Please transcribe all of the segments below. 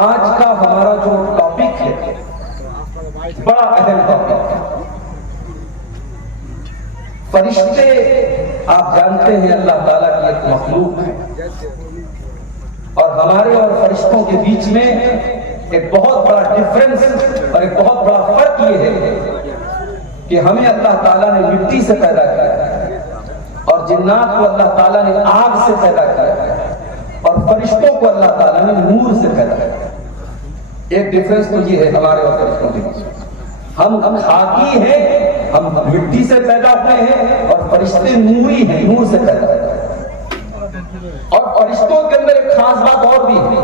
آج کا ہمارا جو ٹاپک ہے بڑا اہم ٹاپک ہے۔ فرشتے آپ جانتے ہیں اللہ تعالیٰ کی ایک مخلوق ہے، اور ہمارے اور فرشتوں کے بیچ میں ایک بہت بڑا ڈفرنس اور ایک بہت بڑا فرق یہ ہے کہ ہمیں اللہ تعالیٰ نے مٹی سے پیدا کیا اور جنات کو اللہ تعالیٰ نے آگ سے پیدا کیا اور فرشتوں کو اللہ تعالیٰ نے نور سے پیدا کیا۔ ایک ڈفرنس تو یہ ہے ہمارے اور فرشتوں کے بیچ میں، ہم خاکی ہیں، ہم مٹی سے پیدا ہوئے ہیں، اور فرشتے نوری ہیں، نور سے پیدا ہوئے ہیں۔ اور فرشتوں کے اندر ایک خاص بات اور بھی ہے،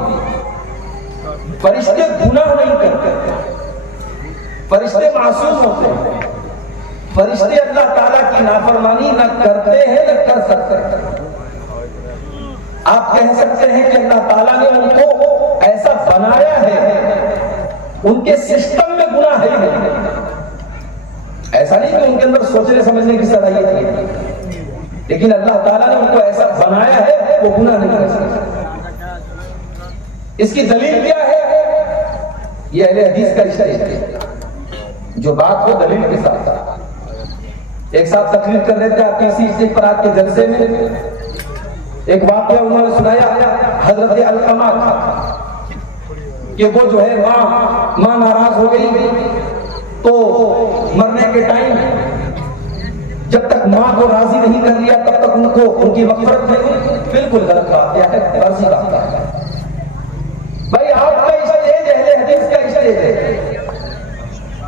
فرشتے گناہ نہیں کرتے، فرشتے معصوم ہوتے ہیں، فرشتے اللہ تعالیٰ کی نافرمانی نہ کرتے ہیں نہ کر سکتے ہیں۔ آپ کہہ سکتے ہیں کہ اللہ تعالیٰ نے ان کو ایسا بنایا ہے، ان کے سسٹم میں گناہ ہے نہیں، ایسا نہیں کہ ان کے اندر سوچنے سمجھنے کی صلاحیت ہے، لیکن اللہ تعالیٰ نے ان کو ایسا بنایا ہے وہ گناہ نہیں کر سکتے۔ اس کی دلیل کیا ہے؟ یہ اہل حدیث کا اشتہار ہے، جو بات ہو دلیل کے ساتھ۔ ایک ساتھ تقریر کر رہے تھے آپ کسی اسٹیج پر، آپ کے جلسے میں ایک واقعہ انہوں نے سنایا حضرت علقمہ کا، کہ وہ جو ہے ماں ناراض ہو گئی، تو مرنے کے ٹائم جب تک ماں کو راضی نہیں کر لیا تب تک ان کو ان کی مغفرت نہیں۔ بالکل غلط بات ہے، راضی بات ہے بھائی۔ آپ کا اسٹیج اہل حدیث کا اسٹیج ہے،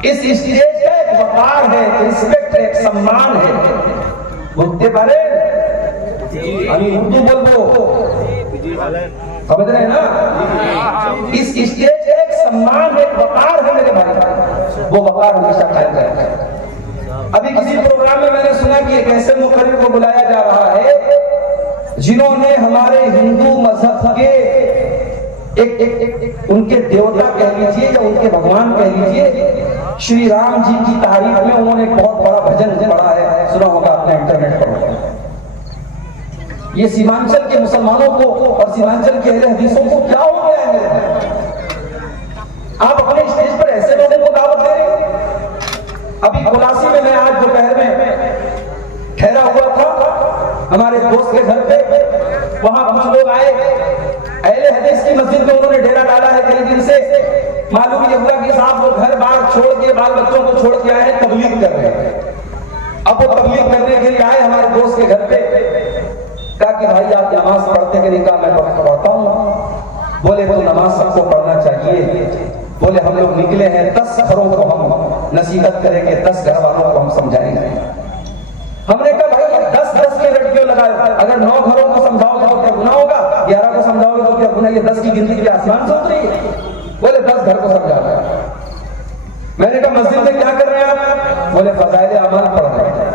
اس اسٹیج کا ایک وقار ہے، رسپیکٹ ہے، ایک سمان ہے، بولتے پارے اردو بول دو، سمجھ رہے ہیں نا؟ اس اسٹیج کا ایک سمان ہے، ایک وقار ہے میرے بھائی، وہ وقار ہمیشہ قائم رہتا ہے۔ ابھی کسی پروگرام میں نے سنا کہ ایک ایسے مقرر کو بلایا جا رہا ہے جنہوں نے ہمارے ہندو مذہب کے ان کے دیوتا کہہ لیجئے یا ان کے بھگوان کہہ لیجئے شری رام جی کی تعریف میں انہوں نے ایک بہت بڑا بھجن پڑھا ہے، سنا ہوگا آپ نے انٹرنیٹ پر۔ یہ سیمانچل کے مسلمانوں کو اور سیمانچل کے اہل حدیثوں کو کیا ہو گیا ہے میرے بھائی؟ آپ اپنے اسٹیج پر ایسے لوگوں کو دعوت دے رہے ہیں۔ ابھی کلاسی میں آج دوپہر میں ٹھہرا ہوا تھا ہمارے دوست کے گھر پہ، وہاں کچھ لوگ آئے، اہل حدیث کی مسجد میں انہوں نے ڈیرا ڈالا ہے کئی دن سے، معلوم یہ ہوا کہ صاحب وہ گھر بار چھوڑ کے بال بچوں کو چھوڑ کے آئے، تبلیغ کر رہے ہیں۔ اب وہ تبلیغ کرنے کے لیے آئے ہمارے دوست کے گھر پہ، کہا کہ بھائی آپ نماز پڑھتے کہ نہیں؟ کہا میں پڑھتا ہوں۔ بولے تو نماز سب کو پڑھنا چاہیے۔ بولے ہم لوگ نکلے ہیں 10 گھروں کو ہم نصیحت کریں گے، 10 گھر والوں کو ہم سمجھائیں گے۔ ہم نے کہا بھائی 10 کے ریٹ کیوں لگائے؟ اگر 9 گھروں کو سمجھاؤ تو کیا گناہ ہوگا؟ 11 کو سمجھاؤ گے تو کیا گناہ؟ یہ 10 کی گنتی کے آسمان سے اتری ہے؟ بولے 10 گھر کو سمجھا رہا ہے۔ میں نے کہا مسجد میں کیا کر رہے ہیں آپ؟ بولے فضائل اعمال پڑھ رہے ہیں۔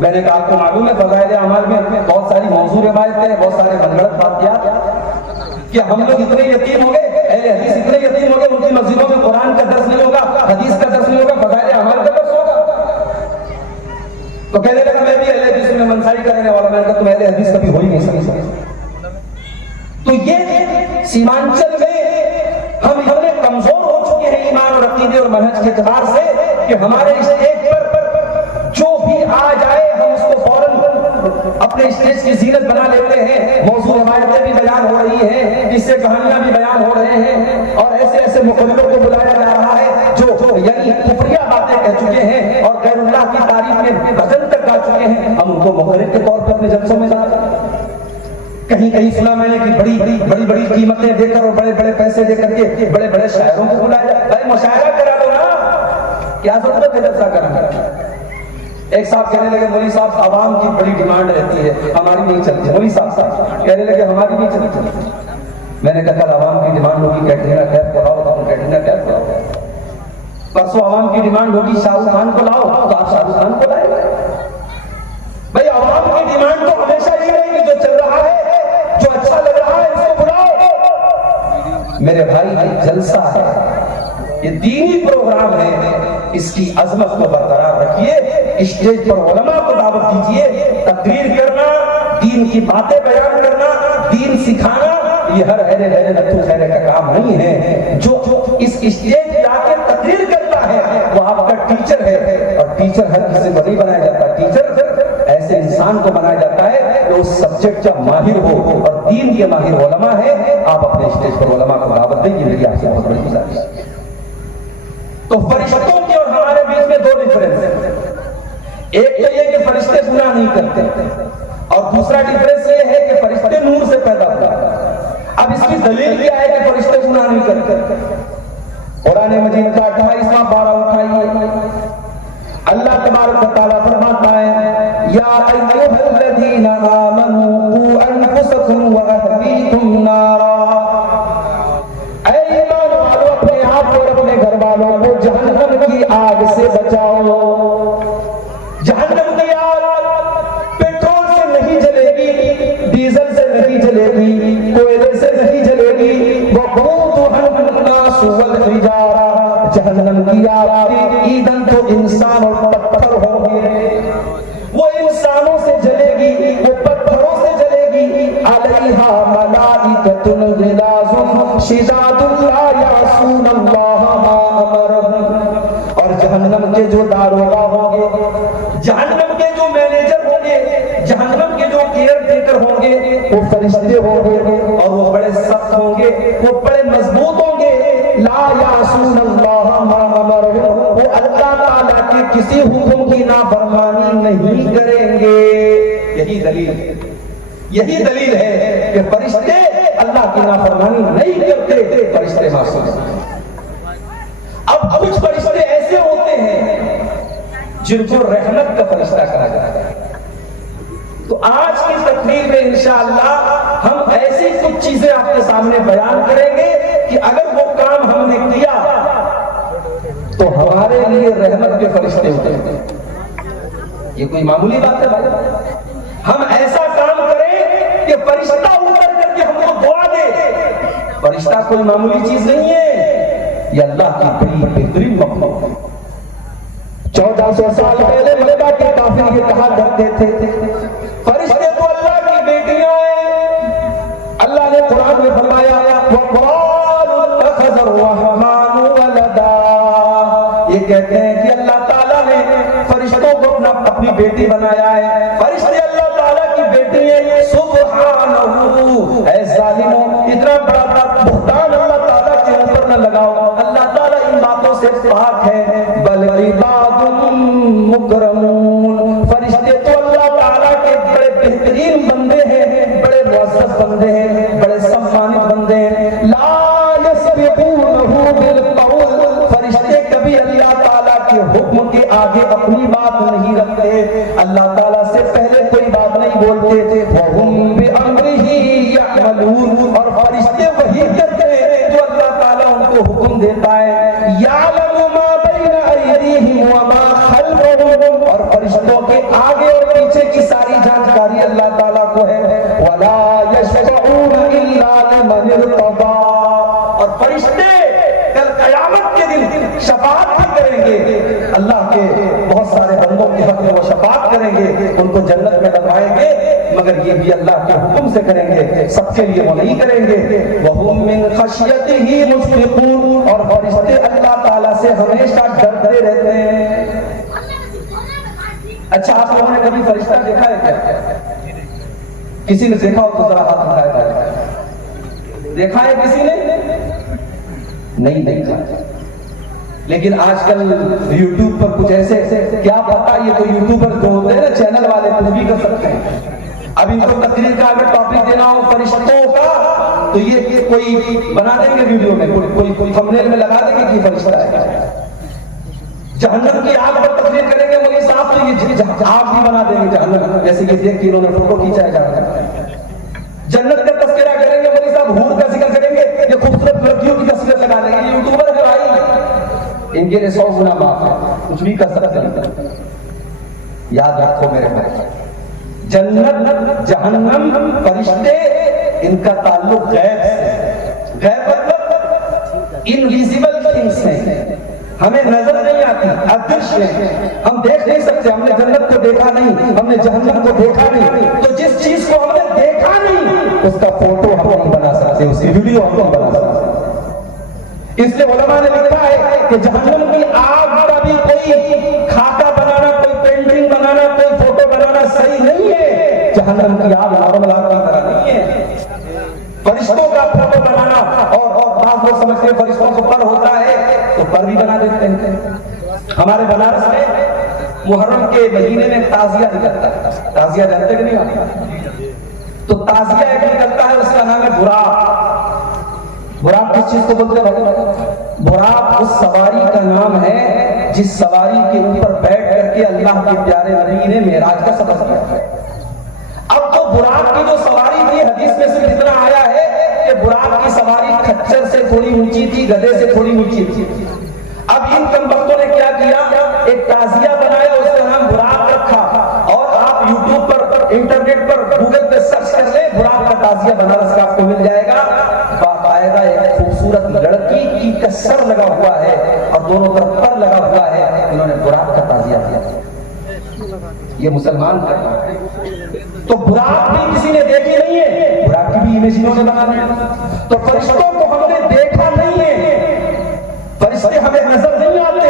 میں نے کہا آپ کو معلوم ہے فضائل اعمال میں بہت ساری موضوع روایتیں ہیں، بہت سارے منگڑت واقعات، کہ ہم لوگ اتنے یتیم ہو گئے، اہل حدیث اتنے یتیم ہو گئے، ان کی مسجدوں میں قرآن کا درس نہیں ہوگا، حدیث کا درس نہیں ہوگا، فضائل اعمال کا درس ہوگا؟ تو کہنے لگا میں بھی اہل حدیث میں منسائی کرنے والا۔ میں نے کہا تم اہل حدیث کبھی ہو ہی نہیں سکتے۔ تو یہ سیمانچل میں ہم اتنے کمزور ہو چکے ہیں ایمان اور عقیدے اور منہج کے اعتبار سے کہ ہمارے اسٹیج پر جو بھی آ جائے ہم اس کو فوراً اپنے اسٹیج کی زینت بنا لیتے ہیں۔ موضوع روایتیں بھی بیان ہو رہی ہیں، اس سے کہانیاں بھی بیان ہو رہے ہیں، اور ایسے ایسے مقرروں کو بلایا جا رہا ہے جو یعنی کفریہ باتیں کہہ چکے ہیں اور غیر اللہ کی تعریف میں بھجن تک گا چکے ہیں۔ ہم ان کو مقرر کے طور پر اپنے جلسوں میں لاتے ہیں۔ کہیں کہیں سنا میں نے کہ بڑی بڑی قیمتیں دے کر اور بڑے بڑے پیسے دے کر کے بڑے بڑے شاعروں کو بلایا جائے۔ بھائی مشاعرہ کرا دو نا، کیا ضرورت ہے جلسہ کرنا؟ ایک صاحب کہنے لگے مولوی صاحب عوام کی بڑی ڈیمانڈ رہتی ہے، ہماری نہیں چلتی۔ مولوی صاحب کہنے لگے ہماری نہیں چلتی۔ میں نے کہا کل عوام کی ڈیمانڈ ہوگی کیٹرینا کیف کو لاؤ، تو ہم کیٹرینا کیف کو لاؤ۔ پرسوں عوام کی ڈیمانڈ ہوگی شاہ رخ خان کو لاؤ، تو آپ شاہ رخ خان کو لائے۔ بھائی عوام کی ڈیمانڈ تو ہمیشہ یہ رہے گی، جو چل رہا ہے، جو اچھا لگ رہا ہے اس کو بلاؤ۔ میرے بھائی جلسہ ہے، یہ دینی پروگرام ہے، اس کی عظمت کو برقرار رکھیے۔ اسٹیج پر علماء کو دعوت دیجیے، تقریر کرنا، دین کی باتیں بیان کرنا، دین سکھانا، یہ ہر ایرے ایرے نتھو خیرے کا کام نہیں ہے. جو اس اسٹیج پہ آ کے تقریر کرتا ہے وہ آپ کا ٹیچر ہے. اور ٹیچر ہر کسی کو نہیں بنایا جاتا. ٹیچر ایسے انسان کو بنایا جاتا ہے جو اس سبجیکٹ کا ماہر ہو اور دین کے ماہر علماء ہے. آپ اپنے اسٹیج پر علماء کو دعوت دیں. یہ میری آپ سے بہت بڑی گزارش ہے. تو فرشتوں کے اور ہمارے بیچ میں دو ڈفرینس ہیں. ایک تو یہ کہ فرشتے گناہ نہیں کرتے اور دوسرا ڈفرینس یہ ہے کہ فرشتے نور سے پیدا ہوتے ہیں. اب اس کی دلیل کیا ہے کہ فرشتے گناہ نہیں کرتے؟ قرآن مجید کا 28واں پارہ اٹھائیے. اللہ تبارک و تعالیٰ فرماتا ہے یا ایھا الذین آمنوا قوا انفسکم واہلیکم نارا. اے ایمان والو اپنے آپ اور اپنے گھر والوں کو جہنم کی آگ سے بچاؤ. جہنم کی آگ پیٹرول سے نہیں جلے گی, ڈیزل سے نہیں جلے گی, کوئلے سے نہیں جلے گی. وقودھا الناس والحجارہ. جہنم کی آگ کی ایندھن تو انسان اور پتھر ہوں گے. وہ انسانوں سے جلے گی, وہ پتھروں سے جلے گی. علیہا ملائکۃ غلاظ شداد لا یعصون اللہ ما امرهم. اور جہنم کے جو داروغہ ہوں گے, جہنم کے جو مینیجر ہوں گے, جہنم کے جو کیئر ٹیکر ہوں گے وہ فرشتے ہوں گے اور وہ بڑے سخت ہوں گے, وہ بڑے مضبوط ہوں گے. لا یعصون اللہ ما امرهم. وہ اللہ تعالیٰ کے کسی حکم کی نافرمانی نہیں کریں گے. یہی دلیل ہے, یہی دلیل ہے کہ فرشتے اللہ کی نافرمانی نہیں کرتے. فرشتے معصوم ہیں. اب کچھ فرشتے ایسے ہوتے ہیں جن کو رحمت کا فرشتہ کہا جاتا ہے. تو آج کی تقریر میں انشاءاللہ ہم ایسی کچھ چیزیں آپ کے سامنے بیان کریں گے کہ اگر وہ کام ہم نے کیا تو ہمارے لیے رحمت کے فرشتے ہوتے ہیں. یہ کوئی معمولی بات ہے بھائی. ہم ایسا کام کریں کہ فرشتہ اوپر کر کے ہم کو دعا دے. فرشتہ کوئی معمولی چیز نہیں ہے, یہ اللہ کی بڑی بہترین مخلوق ہے. 1400 سال پہلے مکہ کے کافر یہ کہا کرتے تھے فرشتے تو اللہ کی بیٹیاں ہیں. اللہ نے قرآن میں فرمایا وَقَالُوا اتَّخَذَ الرَّحْمَنُ وَلَدًا. یہ کہتے ہیں کہ اللہ تعالیٰ نے فرشتوں کو اپنی بیٹی بنایا ہے. فرشتے اللہ تعالیٰ کی بیٹی ہیں. سبحانہ. اے ظالموں, اتنا بڑا بہتان اللہ تعالیٰ کے اوپر نہ لگاؤ. اللہ تعالیٰ ان باتوں سے پاک ہے. بل عباد مکرمون. فرشتے تو اللہ تعالیٰ کے بڑے بہترین بندے ہیں, بڑے معزز بندے ہیں, بڑے سمانت بندے ہیں. لا یسبقونہ بالقول. فرشتے کبھی اللہ تعالیٰ کے حکم کے آگے اپنی بات نہیں رکھتے. اللہ تعالیٰ سے پہلے کوئی بات نہیں بولتے تھے. وَهُمْ بِأَمْرِهِ يَعْمَلُونَ. اور فرشتے وہی کرتے ہیں جو اللہ تعالیٰ ان کو حکم دیتا ہے. يَعْلَمُ مَا بَيْنَ أَيْدِيهِمْ وَمَا خَلْفَهُمْ. اور فرشتوں کے آگے اور پیچھے کی ساری جانکاری اللہ تعالیٰ کو ہے. وَلَا يَشْفَعُونَ إِلَّا لِمَنِ ارْتَضَىٰ. اور فرشتے کل قیامت کے دن شفاعت بھی کریں گے. اللہ کے بہت سارے بندوں کے حق میں وہ شفاعت کریں گے, ان کو جنت میں ڈلوائیں گے, مگر یہ بھی اللہ کے حکم سے کریں گے. سب کے لیے وہ نہیں کریں گے. وَهُمْ مِنْ خَشْيَتِهِ مُشْفِقُونَ. اور فرشتے اللہ تعالیٰ سے ہمیشہ ڈرتے رہتے ہیں. اچھا, آپ لوگوں نے کبھی فرشتہ دیکھا ہے کیا؟ کسی نے دیکھا ہو تو ذرا ہاتھ اٹھائے. دیکھا ہے کسی نے؟ نہیں دیکھا. لیکن آج کل یوٹیوب پر کچھ ایسے, کیا پتا, یہ تو یوٹیوبر جو ہوتے ہیں نا چینل والے کچھ بھی کر سکتے ہیں. اب ان کو تقریر کا اگر ٹاپک دینا ہو فرشتوں کا تو یہ کوئی بنا دیں گے ویڈیو میں, کوئی تھمبنیل میں لگا دیں گے کہ فرشتہ ہے. جہنم کی آگ پر تقریر کریں گے مولوی صاحب تو یہ آگ بھی بنا دیں گے جہنم, جیسے کہ دیکھ کے انہوں نے فوٹو کھینچا ہے جہنم. جنت کا تذکرہ کریں گے مولوی صاحب, حور کا ذکر کریں گے, یہ خوبصورت لڑکیوں کی تصویر لگا لیں گے. یہ یوٹیوبر ہے بھائی, ان کے لیے 100 گنا معاف ہے, کچھ بھی کر سکتے ہیں. یاد رکھو میرے بھائی, جنت جہنم فرشتے ان کا تعلق غیب سے. غیب مطلب انویزیبل تھنگس ہیں, ہمیں نظر نہیں آتی, ادرشیہ ہیں, ہم دیکھ نہیں سکتے. ہم نے جنت کو دیکھا نہیں, ہم نے جہنم کو دیکھا نہیں, تو جس چیز کو ہم نے دیکھا نہیں اس کا فوٹو ہم نہیں بنا سکتے. سکتے, اس کی ویڈیو ہم لوگ بنا سکتے. اس لیے علماء نے لکھا ہے کہ جہنم کی آگ کا بھی کوئی خاکہ بنانا, کوئی پینٹنگ بنانا, کوئی فوٹو بنانا صحیح نہیں ہے. جہنم کی آگ نارمل آگ کی طرح نہیں ہے. فرشتوں کا فوٹو بنانا, اور بعض لوگ سمجھتے ہیں فرشتوں سے پر ہوتا ہے تو پر بھی بنا دیتے ہیں. ہمارے بنارس میں محرم کے مہینے میں تازیہ نکلتا ہے. تازیہ جانتے کہ نہیں آپ؟ تو تازیہ ایک نکلتا ہے, اس کا نام ہے براق. براق کس چیز کو بولتے ہیں؟ براق اس سواری کا نام ہے جس سواری کے اوپر بیٹھ کر کے اللہ کے پیارے نبی نے معراج کا سفر کیا ہے. اب تو براق کی جو سواری تھی, حدیث میں صرف اتنا آیا ہے کہ براق کی سواری کھچر سے تھوڑی اونچی تھی, گدھے سے تھوڑی اونچی تھی. اب ان کمبختوں نے کیا کیا, ایک تازیہ بنایا, اس کا نام براق رکھا. اور آپ یوٹیوب پر, انٹرنیٹ پر, گوگل پہ سرچ کر لیں, براق کا تازیہ بنارس کا آپ کو مل جائے گا. باقاعدہ ایک خوبصورت لڑکی کی کا سر لگا ہوا ہے اور دونوں طرف پر لگا ہوا ہے. انہوں نے براق کا تازیہ دیا. یہ مسلمان کرنا ہے. تو براق بھی کسی نے دیکھی نہیں ہے, براق کی بھی امیج انہوں نے بنا لی. تو فرشتوں کو ہم نے دیکھا نہیں ہے, فرشتے ہمیں نظر نہیں آتے.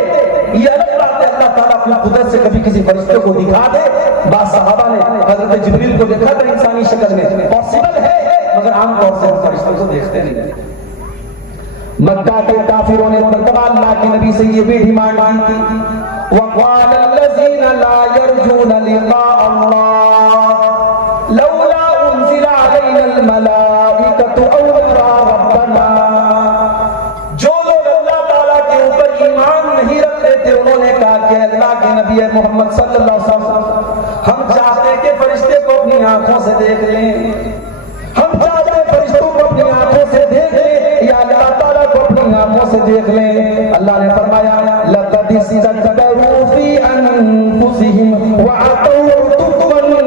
یہ الگ بات ہے, اللہ تعالیٰ اپنی قدرت سے کبھی کسی فرشتے کو دکھا دے. بعض صحابہ نے حضرت جبریل کو دیکھا تھا انسانی شکل میں, پاسبل ہے, مگر عام طور سے ہم فرشتوں کو دیکھتے نہیں. مکہ کے کافروں نے مرتبہ اللہ کے نبی سے یہ بھی ڈیمانڈ کی تھی, وَقَالَ الَّذِينَ لَا يَرْجُونَ لِقَاءَ اللَّهِ لَوْلَا أُنزِلَ عَلَيْنَا الْمَلَائِكَةُ أَوْ نَرَىٰ رَبَّنَا. جو لوگ اللہ تعالیٰ کے اوپر ایمان نہیں رکھتے تھے, انہوں نے کہا کہ اللہ کے نبی محمد صلی اللہ علیہ وسلم, ہم چاہتے ہیں کہ فرشتے کو اپنی آنکھوں سے دیکھ لیں, ہم چاہتے ہیں فرشتوں کو اپنی آنکھوں سے دیکھ لیں, یا اللہ تعالیٰ کو اپنی آنکھوں سے دیکھ لیں. اللہ نے فرمایا لَقَدِ اسْتَكْبَرُوا فِي أَنفُسِهِمْ وَعَتَوْا عُتُوًّا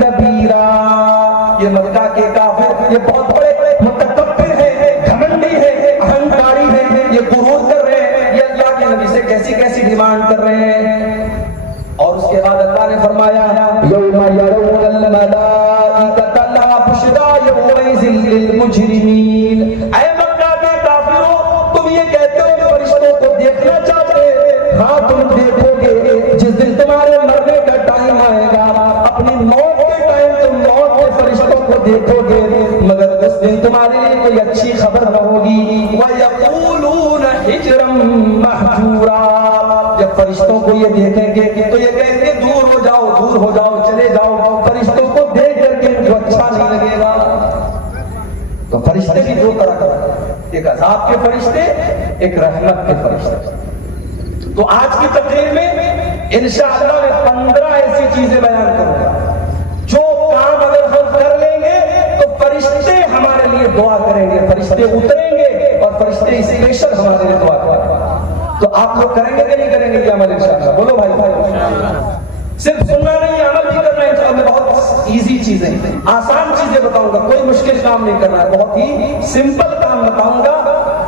كَبِيرًا. یہ مکہ کے کافر یہ بہت بڑے متکبر ہیں, گھمنڈی ہیں, اہنکاری ہیں, یہ غرور کر رہے ہیں, یہ اللہ کے نبی سے کیسی کیسی ڈیمانڈ کر رہے ہیں. اور اس کے بعد اللہ نے فرمایا یوم یرون الملائکۃ لا بشری یومئذ للمجرمین. اے مکہ کے کافروں, تم یہ کہتے ہو کہ فرشتوں کو دیکھنا چاہتے, ہاں تم دیکھو گے جس دن تمہارے مرنے کا ٹائم آئے گا, اپنی موت کے ٹائم تم موت کے فرشتوں کو دیکھو گے, مگر اس دن تمہارے لیے کوئی اچھی خبر نہ ہوگی. وَيَقُولُونَ حِجْرًا مَحْجُورًا. جب فرشتوں کو یہ دیکھیں گے تو یہ کہیں گے دور ہو جاؤ, دور ہو جاؤ, چلے جاؤ. فرشتوں کو دیکھ کر کے ان کو اچھا نہیں لگے گا. تو فرشتے بھی دو طرح کا, ایک عذاب کے فرشتے, ایک رحمت کے فرشتے. تو آج کی تقریر میں انشاءاللہ میں 15 ایسی چیزیں بیان کروں گا جو کام اگر ہم کر لیں گے تو فرشتے ہمارے لیے دعا کریں گے, فرشتے اتریں گے اور فرشتے اسپیشل ہمارے لیے دعا کریں گے. تو آپ لوگ کریں گے کہ نہیں کریں گے یہ عمل انشاءاللہ؟ بولو بھائی. صرف سننا نہیں, عمل بھی کرنا ہے انشاءاللہ. بہت ایزی چیزیں, آسان چیزیں بتاؤں گا, کوئی مشکل کام نہیں کرنا ہے, بہت ہی سمپل کام بتاؤں گا,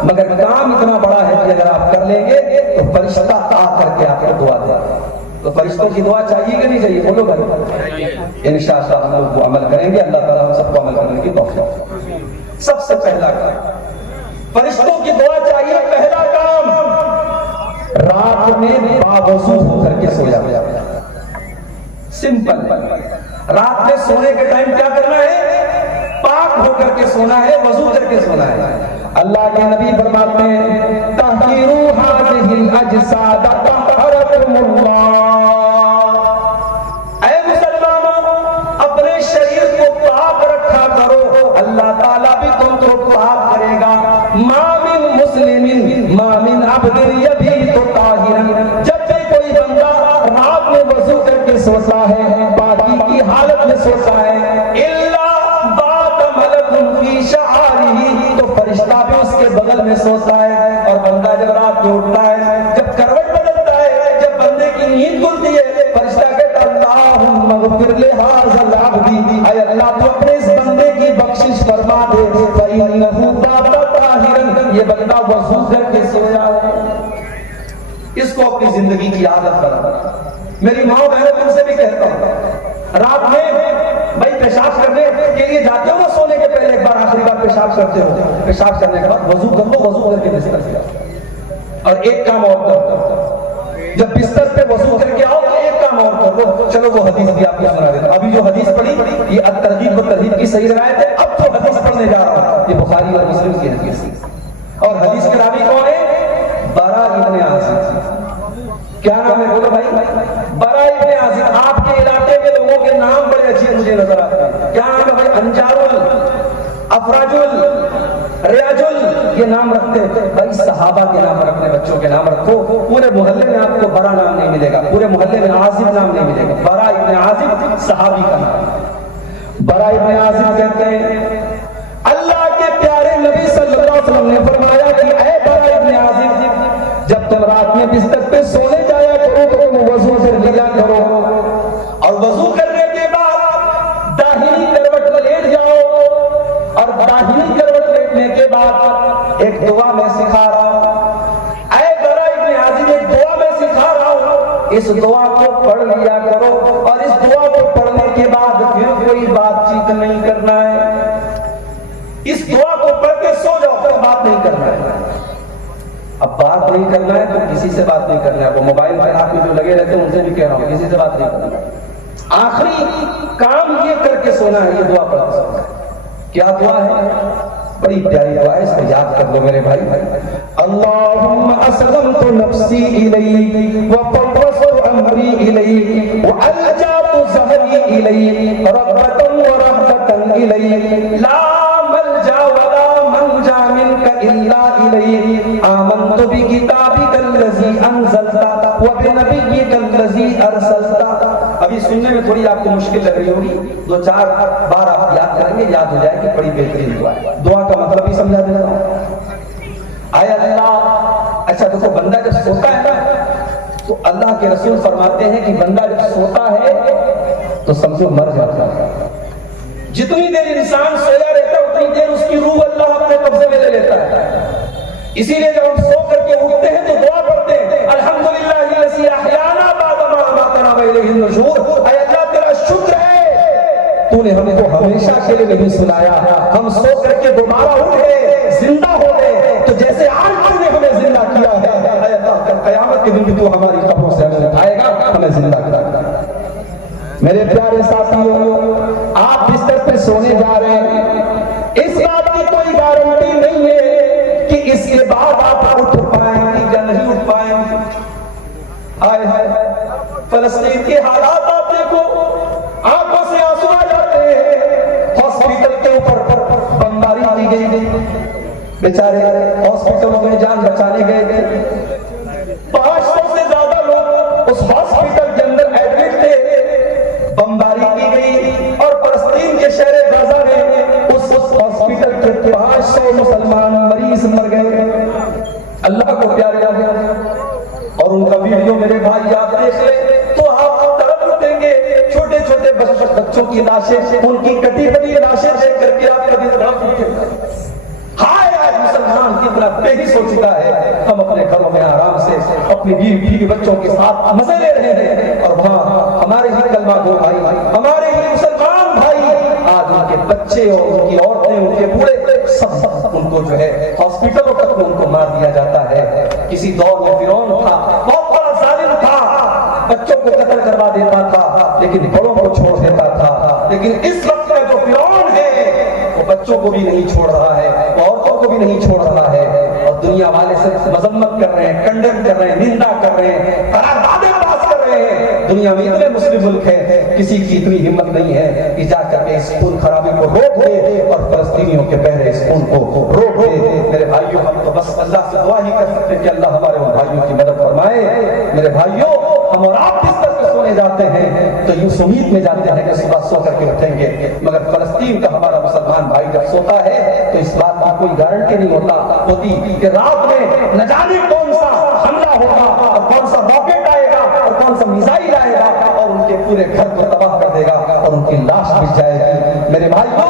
مگر کام اتنا بڑا ہے کہ اگر آپ کر لیں گے تو فرشتہ آ کر کے آپ کو دعا دے. تو فرشتوں کی دعا چاہیے کہ نہیں چاہیے؟ بولو بھائی. انشاءاللہ ہم لوگ وہ عمل کریں گے, اللہ تعالیٰ ہم سب کو عمل کرنے کی توفیق. سب سے پہلا کام فرشتوں کی دعا چاہیے. پہلا کام, رات میں باوضو ہو کر کے سویا. سمپل. رات میں سونے کے ٹائم کیا کرنا ہے؟ پاک ہو کر کے سونا ہے, وضو کر کے سونا ہے. اللہ کے نبی فرماتے ہیں طہروا هذه الاجساد طهركم اللہ. اے مسلمانوں, اپنے شریر کو پاک رکھا کرو, اللہ تعالیٰ بھی تم کو پاک کرے گا. ما من مسلم ما من عبد یبیت طاہرا. جب بھی کوئی بندہ رات میں وضو کر کے سوتا ہے, پاکی کی حالت میں سوتا ہے, الا بات ملک فی شعارہ, تو فرشتہ بھی اس کے بغل میں سوتا ہے. اور بندہ جب رات میں اٹھتا ہے, جب کروٹ بدلتا ہے, جب بندے کی نیند کھلتی ہے, فرشتہ کہتا ہے اللہم اغفر لہذا العبد, اے اللہ تو اپنے اس بندے کی بخشش فرما دے, فإنہ بات طاہرا, یہ بندہ وضو کر کے سویا ہے. اس کو اپنی زندگی کی عادت بنا. میری ماں بہنوں تم سے بھی کہتا ہوں, رات میں بھائی پیشاب کرنے کے لیے جاتے ہو نا، سونے کے پہلے ایک بار آخری بار پیشاب کرتے ہو، پیشاب کرنے کے بعد وضو کر لو، وضو کر کے بستر پہ جاؤ، اور ایک کام اور کرو، جب بستر پہ وضو کر کے آؤ تو ایک کام اور کر لو۔ چلو وہ حدیث بھی آپ کو سنا دیتا ہوں، ابھی جو حدیث پڑھی یہ الترغیب و ترہیب کی صحیح روایت ہے، اب جو حدیث پڑھنے جا رہا ہوں یہ بخاری اور مسلم کی حدیث ہے، اور حدیث کے راوی کون ہے؟ برا ابن عازب۔ کیا نام ہے بولو بھائی؟ برا ابن عازب۔ آپ کے علاقے میں لوگوں کے نام بڑے اچھے مجھے نظر آتے ہیں، کیا نام ہے بھائی؟ انجارل، افراجل، ریاجل، یہ نام رکھتے ہیں بھائی، صحابہ کے نام رکھنے، بچوں کے نام رکھو، پورے محلے میں آپ کو برا نام نہیں ملے گا، پورے محلے میں عازب نام نہیں ملے گا، برا ابن عازب صحابی کا نام۔ برا ابن عازب کہتے ہیں اللہ کے پیارے نبی صلی اللہ علیہ وسلم نے فرمایا کہ اے برا ابن عازب، جب تم رات میں بستر پہ سونے جایا کرو تو تم وضو کر لیا کرو، اور وضو کرنے کے بعد داہنی کروٹ لیٹ جاؤ، اور داہنی کروٹ لیٹنے کے بعد ایک دعا میں سکھا رہا ہوں، اے برا ابن عازب ایک دعا میں سکھا رہا ہوں، اس دعا کو پڑھ لیا کرو، اور اس دعا کو پڑھنے کے بعد پھر کوئی بات چیت نہیں کرنا ہے، اس دعا کو پڑھ کے سو جاؤ، پھر بات نہیں کرنا ہے۔ اب بات نہیں کرنا ہے تو کسی سے بات نہیں کرنا ہے، وہ موبائل پہ آپ جو لگے رہتے ہیں ان سے بھی کہہ رہا ہوں کسی سے بات نہیں کرنا ہے، آخری کام یہ کر کے سونا ہے، یہ دعا پڑھ کے سونا ہے۔ کیا دعا ہے؟ بڑی پیاری دعا ہے، اس کو یاد کر لو میرے بھائی۔ اللہم اسلمت نفسی الیک وفوضت امری الیک والجأت ظہری الیک رغبۃ ورہبۃ الیک لا ملجا ولا منجا منک الا الیک آمنت بکتابک الذی انزلت وبنبیک الذی ارسلت۔ ابھی سننے میں تھوڑی آپ کو مشکل لگ رہی ہوگی، دو چار بار آپ یاد کریں گے، یاد ہو جائے کہ بڑی بہترین دعا ہے۔ دعا کا مطلب ہی سمجھا دے رہا ہوں، اے اللہ۔ اچھا دیکھو، بندہ جب سوتا ہے نا تو اللہ کے رسول فرماتے ہیں کہ بندہ جب سوتا ہے تو سمجھو مر جاتا ہے، جتنی دیر انسان سویا رہتا ہے اتنی دیر اس کی روح اللہ اپنے قبضے میں لے لیتا ہے، اسی لیے جب ہم سو کر کے اٹھتے ہیں تو دعا پڑھتے ہیں، الحمدللہ الذی احیانا بعد ما اماتنا والیہ النشور۔ اے اللہ تیرا شکر ہے تو نے ہم کو ہمیشہ کے لیے نہیں سنایا، ہم سو کر کے دوبارہ اٹھے، زندہ ہو گئے، تو جیسے آج تو نے ہمیں زندہ کیا ہے، اے اللہ قیامت کے دن بھی تو ہماری قبروں سے ہمیں اٹھائے گا، ہمیں زندہ کرے گا۔ میرے پیارے ساتھیوں، آپ بستر پہ سونے جا رہے ہیں، اس بات کی کوئی گارنٹی نہیں ہے کہ اس کے بعد آپ اٹھ پائیں گے یا نہیں اٹھ پائیں گے۔ آئے ہائے، فلسطین کے حالات آپ دیکھو، آنکھوں سے آنسو آ جاتے ہیں، ہاسپٹل کے اوپر بمباری کی گئی، بیچارے ہاسپٹلوں میں جان بچانے گئے تھے، 500 سے زیادہ لوگ اس ہاسپٹل کے اندر ایڈمٹ تھے، بمباری کی گئی، اور فلسطین کے شہر غزہ میں اس ہاسپٹل کے 500 مسلمان مریض مر گئے، اللہ کو پیارے آ گیا۔ اور ان کا ویڈیو میرے بھائی آپ دیکھ لیں تو آپ تڑپ اٹھیں گے، چھوٹے چھوٹے بچوں کی لاشیں، ان کی کٹی پٹی لاشیں دیکھ کر کے آپ کبھی تڑپ اٹھیں گے۔ ہائے آج مسلمان کتنا بے حس ہو چکا ہے، ہم اپنے گھروں میں آرام سے اپنی بیوی بچوں کے ساتھ مزے لے رہے ہیں، اور وہاں ہمارے ہی کلمہ گو بھائی، ہمارے ہی مسلمان بھائی، آج ان کے بچے اور ان کی عورتیں، ان کے بوڑھے سب ان کو جو ہے ہاسپٹلوں تک میں ان کو مار دیا جاتا ہے۔ کسی دور میں فرعون تھا، بہت بڑا ظالم تھا، بچوں کو قتل کروا دیتا تھا لیکن بڑوں کو چھوڑ دیتا تھا، لیکن اس وقت کا جو فرعون ہے وہ بچوں کو بھی نہیں چھوڑ رہا ہے، عورتوں کو بھی نہیں چھوڑ رہا ہے، اور دنیا والے سے مذمت کر رہے ہیں، کنڈم کر رہے ہیں، نندا کر رہے ہیں، قراردادیں پاس کر رہے ہیں۔ دنیا میں اتنے مسلم ملک ہیں، کسی کی اتنی ہمت نہیں ہے کہ جا کر کے اس خون خرابی کو روک دے اور فلسطینیوں کے پہلے اس خون کو روک دے۔ میرے بھائیوں، ہم تو بس اللہ سے دعا ہی کر سکتے ہیں کہ اللہ ہمارے ان بھائیوں کی مدد فرمائے۔ میرے بھائیوں، ہم اور آپ بستر پہ سونے جاتے ہیں تو یوں امید میں جاتے ہیں کہ صبح سو کر کے اٹھیں گے، مگر فلسطین کا ہمارا مسلمان بھائی جب سوتا ہے تو اس بات کی کوئی گارنٹی نہیں ہوتی کہ رات میں نہ جانے کون سا حملہ ہوگا اور کون سا راکٹ آئے گا اور کون سا میزائل آئے گا اور ان کے پورے گھر کو تباہ کر دے گا اور ان کی لاش بچ جائے گی۔ میرے بھائیوں،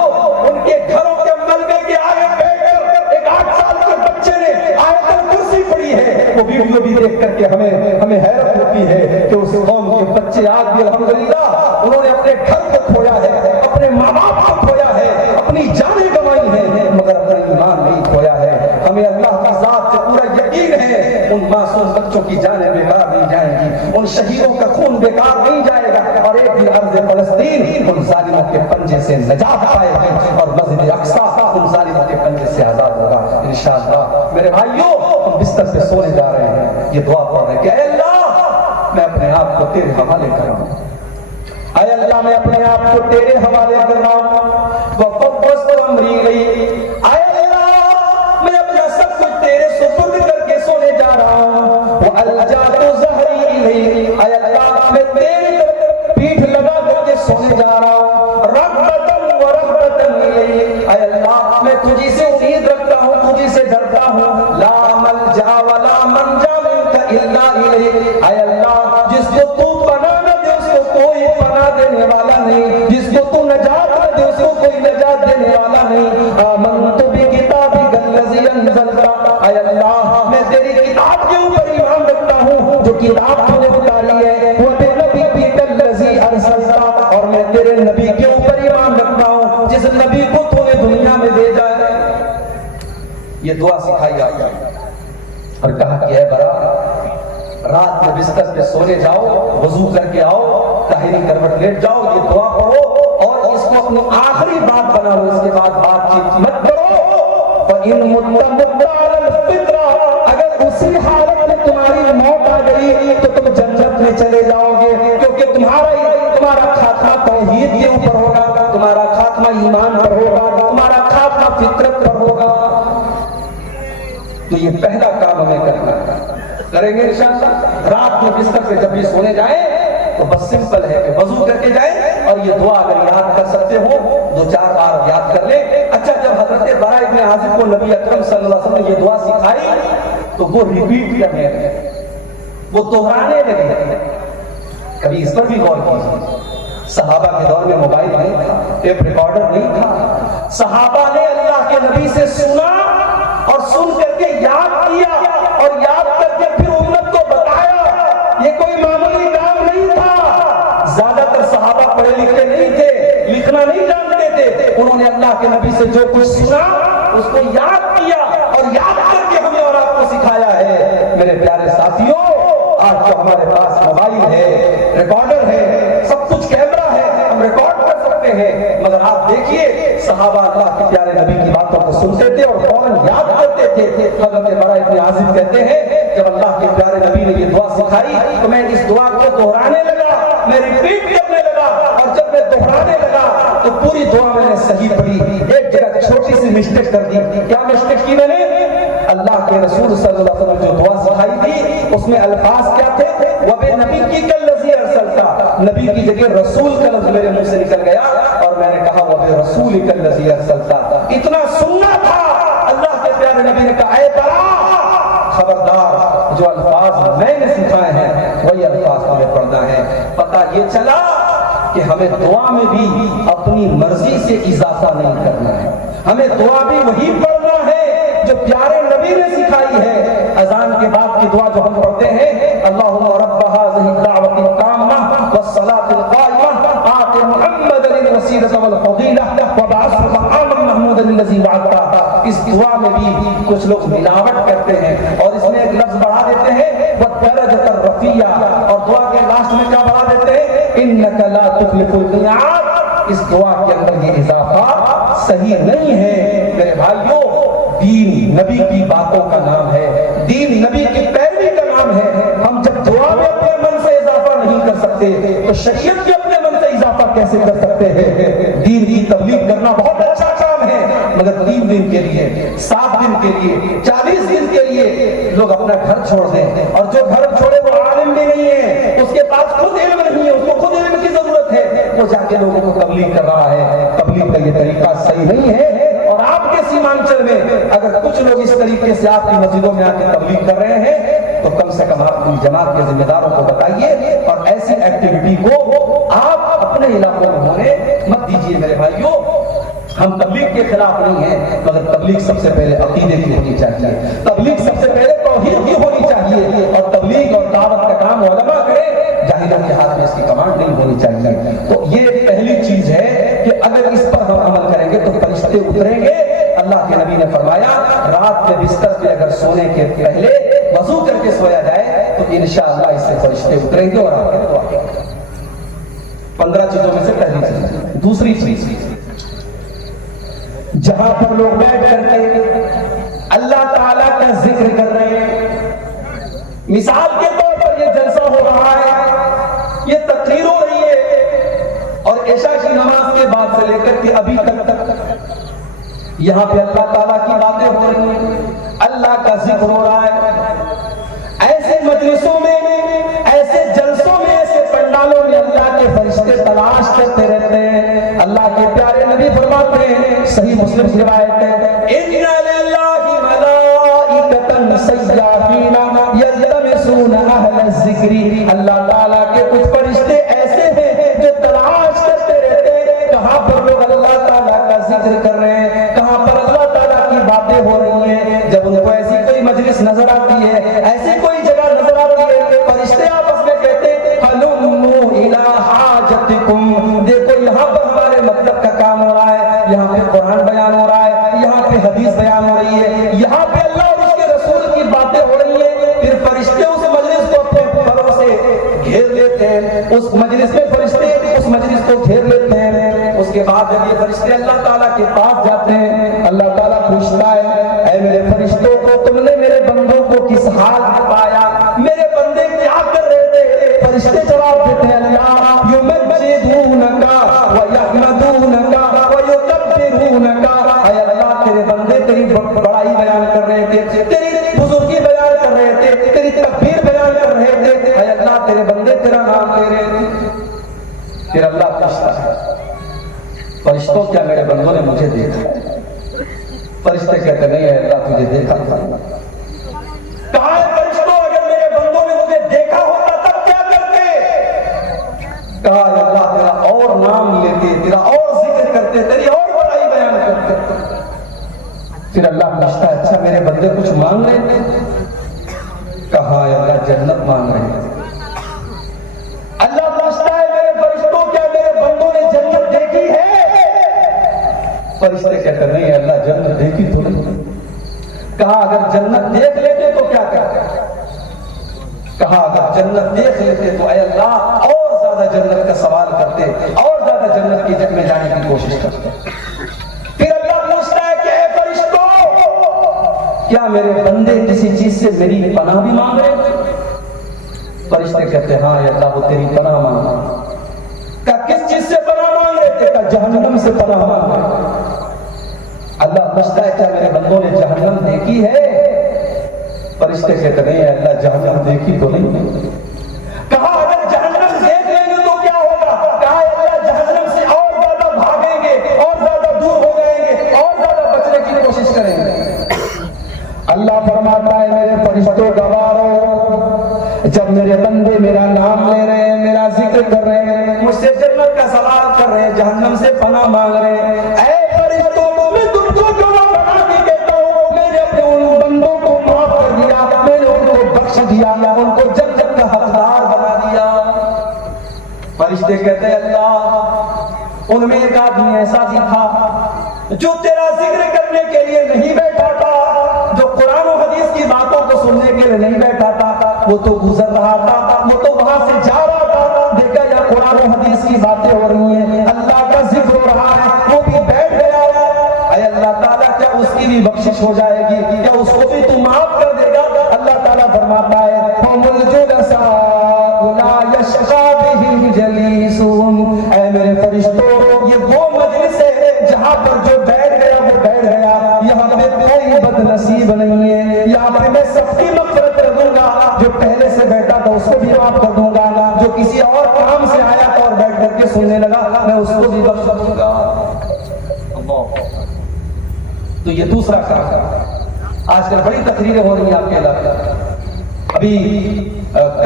ان کے گھروں کے ملبے کے آگے بیٹھ کر ایک 8 سال کے بچے نے آیت الکرسی پڑھی ہے، وہ ویڈیو بھی دیکھ کر کے ہمیں حیرت ہوتی ہے کہ اس قوم کے بچے آج بھی الحمدللہ انہوں نے اپنے گھر کو کھویا ہے، اپنے ماں باپ کو کھویا ہے، اپنی جانیں گنوائی ہیں، مگر اپنا ایمان نہیں کھویا ہے۔ ہمیں اللہ کی ذات سے پورا یقین ہے ان معصوم بچوں کی جانیں بیکار نہیں جائیں گی، ان شہیدوں کا خون بیکار نہیں جائے گا، اور ایک دن ارض فلسطین ان ظالموں کے پنجے سے نجات پائے گی اور مسجد اقصی ان ظالموں کے پنجے سے آزاد ہوگا انشاءاللہ۔ میرے بھائیوں، ہم بستر پہ سونے جا رہے ہیں، یہ دعا پڑھ رہے ہیں کہ اے اللہ میں اپنے آپ کو تیرے حوالے کر رہا ہوں، اے اللہ میں اپنے آپ کو تیرے حوالے کر رہا ہوں، وفوضت امری الیک، اے اللہ میں اپنا سب کچھ تیرے سپرد کر کے سونے جا رہا ہوں، والجأت ظہری الیک، اے اللہ میں تیرے پیٹھ لگا کر کے سونے جا رہا ہوں، رغبتاً ورہبتاً الیک، اے اللہ میں تجھی سے امید رکھتا ہوں، تجھی سے ڈرتا ہوں، لا ملجأ ولا منجا منک الا الیک، اے اللہ جس کو تو پناہ نہ دے اس کو کوئی پناہ دینے والا نہیں، جس کو تو نجات نہ دے اس کو کوئی نجات دینے والا نہیں، آمنت بکتابک الذی انزلت، اے اللہ میں تیری کتاب کے اوپر ایمان رکھتا ہوں جو کتاب تو نے اتاری ہے، وبنبیک الذی ارسلت، اور میں تیرے نبی کے اوپر ایمان رکھتا ہوں جس نبی کو تو نے دنیا میں بھیجا ہے۔ یہ دعا سکھائی آپ اور کہا کہ اے برا رات میں بستر پہ سونے جاؤ، وضو کر کے آؤ، طاہری کروٹ لیٹ جاؤ، یہ دعا پڑھو اور اس کو اپنی آخری بات بنا لو، اس کے بعد بات چیت مت کرو۔ فَإِن مُتَّ مُتَّ عَلَى الْفِطْرَةِ، اگر اسی حالت میں تمہاری موت آ گئی تو تم جنت میں چلے جاؤ گے، کیونکہ تمہارا خاتمہ توحید کے اوپر ہوگا، تمہارا خاتمہ ایمان پر ہوگا، تمہارا خاتمہ فطرت پر ہوگا۔ تو یہ پہلا کام ہمیں کرنا ہے، کریں گے انشاءاللہ۔ رات میں بستر پہ جب بھی سونے جائیں تو بس سمپل ہے کہ وضو کر کے جائیں اور یہ دعا اگر یاد کر سکتے ہو 2-4 بار یاد کر لیں۔ اچھا جب حضرت براء ابن عازب کو نبی اکرم صلی اللہ علیہ وسلم نے یہ دعا سکھائی تو وہ ریپیٹ کرنے لگے، وہ دہرانے لگے۔ کبھی اس پر بھی غور کیجیے، صحابہ کے دور میں موبائل نہیں تھا، ٹیپ ریکارڈر نہیں تھا، صحابہ نے اللہ کے نبی سے سنا اور سن کر کے یاد کیا اور یاد کر کے پھر امت کو بتایا، یہ کوئی معمولی کام نہیں تھا۔ زیادہ تر صحابہ پڑھے لکھے نہیں تھے، لکھنا نہیں جانتے تھے، انہوں نے اللہ کے نبی سے جو کچھ سنا اس کو یاد کیا اور یاد کر کے ہمیں اور آپ کو سکھایا ہے۔ میرے پیارے ساتھیوں، آج تو ہمارے پاس موبائل ہے، ریکارڈر ہے، سب کچھ کیمرہ ہے، ہم ریکارڈ کر سکتے ہیں، مگر آپ دیکھیے صحابہ اللہ کے پیارے نبی کی باتوں کو سنتے تھے اور فوراً یاد کرتے تھے۔ حضرت براء ابن عازب کہتے ہیں جب اللہ کے پیارے نبی نے یہ دعا سکھائی تو میں اس دعا کو دہرانے لگا، میں ریپیٹ کرنے لگا، اور جب میں دہرانے لگا تو پوری دعا میں نے صحیح پڑھی، ایک جگہ چھوٹی سی مسٹیک کر دی۔ کیا مسٹیک کی میں نے؟ اللہ کے رسول صلی اللہ علیہ وسلم جو دعا سکھائی تھی اس میں الفاظ کیا تھے؟ وَبِنَبِيِّكَ الَّذِي أَرْسَلْتَ، نبی کی جگہ رسول کا لفظ میرے منہ سے نکل گیا اور میں نے کہا وَبِرَسُولِكَ الَّذِي أَرْسَلْتَ۔ اتنا سننا تھا، اللہ کے پیارے نبی نے کہا اے برا خبردار، جو الفاظ میں نے سکھائے ہیں وہی الفاظ تمہیں پڑھنا ہے۔ پتہ یہ چلا کہ ہمیں دعا میں بھی اپنی مرضی سے اضافہ نہیں کرنا ہے، ہمیں دعا بھی وہی پڑھنا ہے جو پیارے نبی نے سکھائی ہے۔ اذان کے بعد کی دعا جو ہم پڑھتے ہیں، اللہم رب هذه الدعوة التامة والصلاة القائمة آت محمدا الوسیلة والفضیلة وابعثه مقاما محمودا الذی وعدته، اس دعا میں بھی کچھ لوگ ملاوٹ کرتے ہیں اور اس میں ایک لفظ بڑھا دیتے ہیں والدرجة الرفیعة، اور دعا کے لاسٹ میں کیا بڑھا دیتے ہیں؟ انک لا تخلف الميعاد۔ اس دعا کے اندر یہ اضافہ صحیح نہیں ہے۔ میرے بھائیوں، دین نبی کی باتوں کا نام ہے، دین نبی کی پیروی کا نام ہے۔ ہم جب دعا میں اپنے من سے اضافہ نہیں کر سکتے تو شریعت کے اپنے من سے اضافہ کیسے کر سکتے ہیں؟ دین کی تبلیغ کرنا بہت اچھا کام ہے، مگر 3 دن کے لیے، 7 دن کے لیے، 40 دن کے لیے لوگ اپنا گھر چھوڑ دیں، اور جو گھر چھوڑے وہ عالم بھی نہیں ہے، اس کے پاس خود علم نہیں ہے، اس کو خود علم کی ضرورت ہے، وہ جا کے لوگوں کو تبلیغ کر رہا ہے۔ تبلیغ کا یہ طریقہ صحیح نہیں ہے۔ اور آپ کے سیمانچل میں اگر کچھ لوگ اس طریقے سے آپ کی مسجدوں میں آ کے تبلیغ کر رہے ہیں تو کم سے کم آپ کی جماعت کے ذمہ داروں کو بتائیے اور ایسی ایکٹیویٹی کو آپ اپنے علاقوں میں ہونے مت دیجیے۔ میرے بھائیوں، ہم تبلیغ کے خلاف نہیں ہیں، مگر تبلیغ سب سے پہلے عقیدے کی ہونی چاہیے، تبلیغ سب سے پہلے توحید کی ہونی چاہیے، اور تبلیغ اور دعوت کا کام علماء کرے، جاہلوں کے ہاتھ میں اس کی کمانڈ نہیں ہونی چاہیے۔ تو فرشتے اتریں گے. اللہ کے نبی نے فرمایا رات میں بستر پہ اگر سونے کے پہلے وضو کر کے سویا جائے تو انشاءاللہ اس سے فرشتے اتریں گے اور آپ کے دعا کریں گے. 15 چیزوں میں سے پہلی چیز. دوسری چیز, جہاں پر لوگ بیٹھ کر کے اللہ تعالیٰ کا ذکر کر رہے ہیں, مثال کے طور پر یہ جلسہ ہو رہا ہے, یہ تقریر ہو رہی ہے, اور عشاء کی نماز کے بعد سے لے کر کے ابھی تک یہاں پہ اللہ تعالیٰ کی باتیں ہو رہی ہیں, اللہ کا ذکر ہو رہا ہے. ایسے مجلسوں میں, ایسے جلسوں میں, ایسے پنڈالوں میں اللہ کے فرشتے تلاش کرتے رہتے ہیں. اللہ کے پیارے نبی فرماتے ہیں, صحیح مسلم کی روایت ہے, اِنَّ لِلَّهِ مَلَائِكَةً سَيَّاحِينَ يَلْتَمِسُونَ أَهْلَ الذِّكْرِ. اللہ تعالیٰ کے کچھ فرشتے ایسے ہیں جو تلاش کرتے رہتے ہیں کہاں پر لوگ اللہ تعالیٰ کا ذکر کر رہے ہیں, کہاں پر اللہ تعالیٰ کی باتیں ہو رہی ہیں. جب ان کو ایسی کوئی مجلس نظر آتی ہے, ایسی کوئی جگہ نظر آتی ہے, فرشتے آپس میں کہتے ہیں هَلُمُّوا إِلَىٰ حَاجَتِكُمْ, دیکھو یہاں پر ہمارے مطلب کا کام ہو رہا ہے, یہاں پہ قرآن بیان ہو رہا ہے, یہاں پہ حدیث بیان ہو رہی ہے, یہاں پہ اللہ اور اس کے رسول کی باتیں ہو رہی ہیں. پھر فرشتے اس مجلس کو اپنے پروں سے گھیر لیتے ہیں, اس مجلس میں فرشتے اس مجلس کو گھیر لیتے ہیں. اس کے بعد جب یہ فرشتے اللہ تعالیٰ کے پاس جاتے ہیں, اللہ تعالیٰ پوچھتا ہے اے میرے فرشتوں کو تم نے میرے بندوں کو کس حال میں پایا, میرے بندے کیا کر رہے تھے؟ فرشتے جواب دیتے ہیں اللہ یمجدونک ویحمدونک ویکبرونک. اے اللہ تیرے بندے تیری بڑائی بیان کر رہے تھے, تیری بزرگی بیان کر رہے تھے, تیری تکبیر بیان کر رہے تھے. اے اللہ تیرے بندے تیرا نام لے رہے تھے. پھر اللہ پوچھتا ہے فرشتوں کیا میرے بندوں نے مجھے دیکھا؟ فرشتے کہتے نہیں ہے اللہ تجھے دیکھا تھا. کہا ہے فرشتوں اگر میرے بندوں نے مجھے دیکھا ہوتا تب کیا کرتے؟ کہا ہے اللہ تیرا اور نام لیتے, تیرا اور ذکر کرتے, تیری اور بڑائی بیان کرتے. پھر اللہ پوچھتا ہے اچھا میرے بندے کچھ مانگ رہے تھے؟ کہا ہے اللہ جنت مانگ رہے تھے. اللہ پوچھتا ہے میرے فرشتوں کیا میرے بندوں نے جنت دیکھی ہے؟ فرشتے کہتے نہیں اللہ جنت دیکھی تو نہیں. کہا اگر جنت دیکھ لیتے تو کیا کرتے؟ کہا اگر جنت دیکھ لیتے تو اے اللہ اور زیادہ جنت کا سوال کرتے, اور زیادہ جنت کی جگہ میں جانے کی کوشش کرتے. پھر اللہ پوچھتا ہے کہ اے فرشتوں کیا میرے بندے کسی چیز سے میری پناہ بھی مانگ رہے تھے؟ فرشتے کہتے ہیں ہاں اللہ وہ تیری پناہ مانگ رہے. کہا کس چیز سے پناہ مانگ رہے تھے؟ کہا جہنم سے پناہ مانگ رہے تھے. اللہ پوچھتا ہے کیا میرے بندوں نے جہنم دیکھی ہے؟ فرشتے کہتے نہیں ہے اللہ جہنم دیکھی تو نہیں. کہا اگر جہنم دیکھ لیں گے تو کیا ہوگا؟ کہا اللہ جہنم سے اور زیادہ بھاگیں گے, اور زیادہ دور ہو جائیں گے, اور زیادہ بچنے کی کوشش کریں گے. اللہ فرماتا ہے میرے فرشتوں گوارو جب میرے بندے میرا نام لے رہے ہیں, میرا ذکر کر رہے ہیں, مجھ سے جنت کا سوال کر رہے ہیں, جہنم سے پناہ مانگ رہے ہیں, اے فرشتوں میں تم کو گواہ بنا کے کہتا ہوں میں نے اپنے ان بندوں کو معاف کر دیا, میں نے ان کو بخش دیا, ان کو جنت کا حقدار بنا دیا. فرشتے کہتے ہیں اللہ ان میں ایک آدمی ایسا بھی تھا جو تیرا ذکر کرنے کے لیے نہیں بیٹھا تھا, جو قرآن و حدیث کی باتوں کو سننے کے لیے نہیں بیٹھا تھا, وہ تو گزر رہا تھا, وہ تو وہاں سے جا رہا تھا, دیکھا یا قرآن و حدیث کی باتیں ہو رہی ہیں, اللہ کا ذکر ہو رہا ہے, وہ بھی بیٹھ گیا. اے اللہ تعالیٰ کیا اس کی بھی بخشش ہو جائے گی, کیا اس کو بھی تو معاف کر دے گا؟ اللہ تعالیٰ فرماتا ہے اے میرے فرشتوں یہ وہ مجلس ہے جہاں پر جو بیٹھ گیا وہ بیٹھ گیا, یہاں پہ کوئی بد نصیب نہیں ہے, یہاں پہ میں سب کی مغفرت کر دوں گا, جو پہلے سے بیٹھا تھا اس کو بھی معاف کر دوں گا, جو کسی اور کام سے آیا تھا اور بیٹھ کر کے سننے لگا میں اس کو بھی بخش دوں گا. تو یہ دوسرا کام. آج کل بڑی تقریریں ہو رہی ہیں آپ کے علاقے. ابھی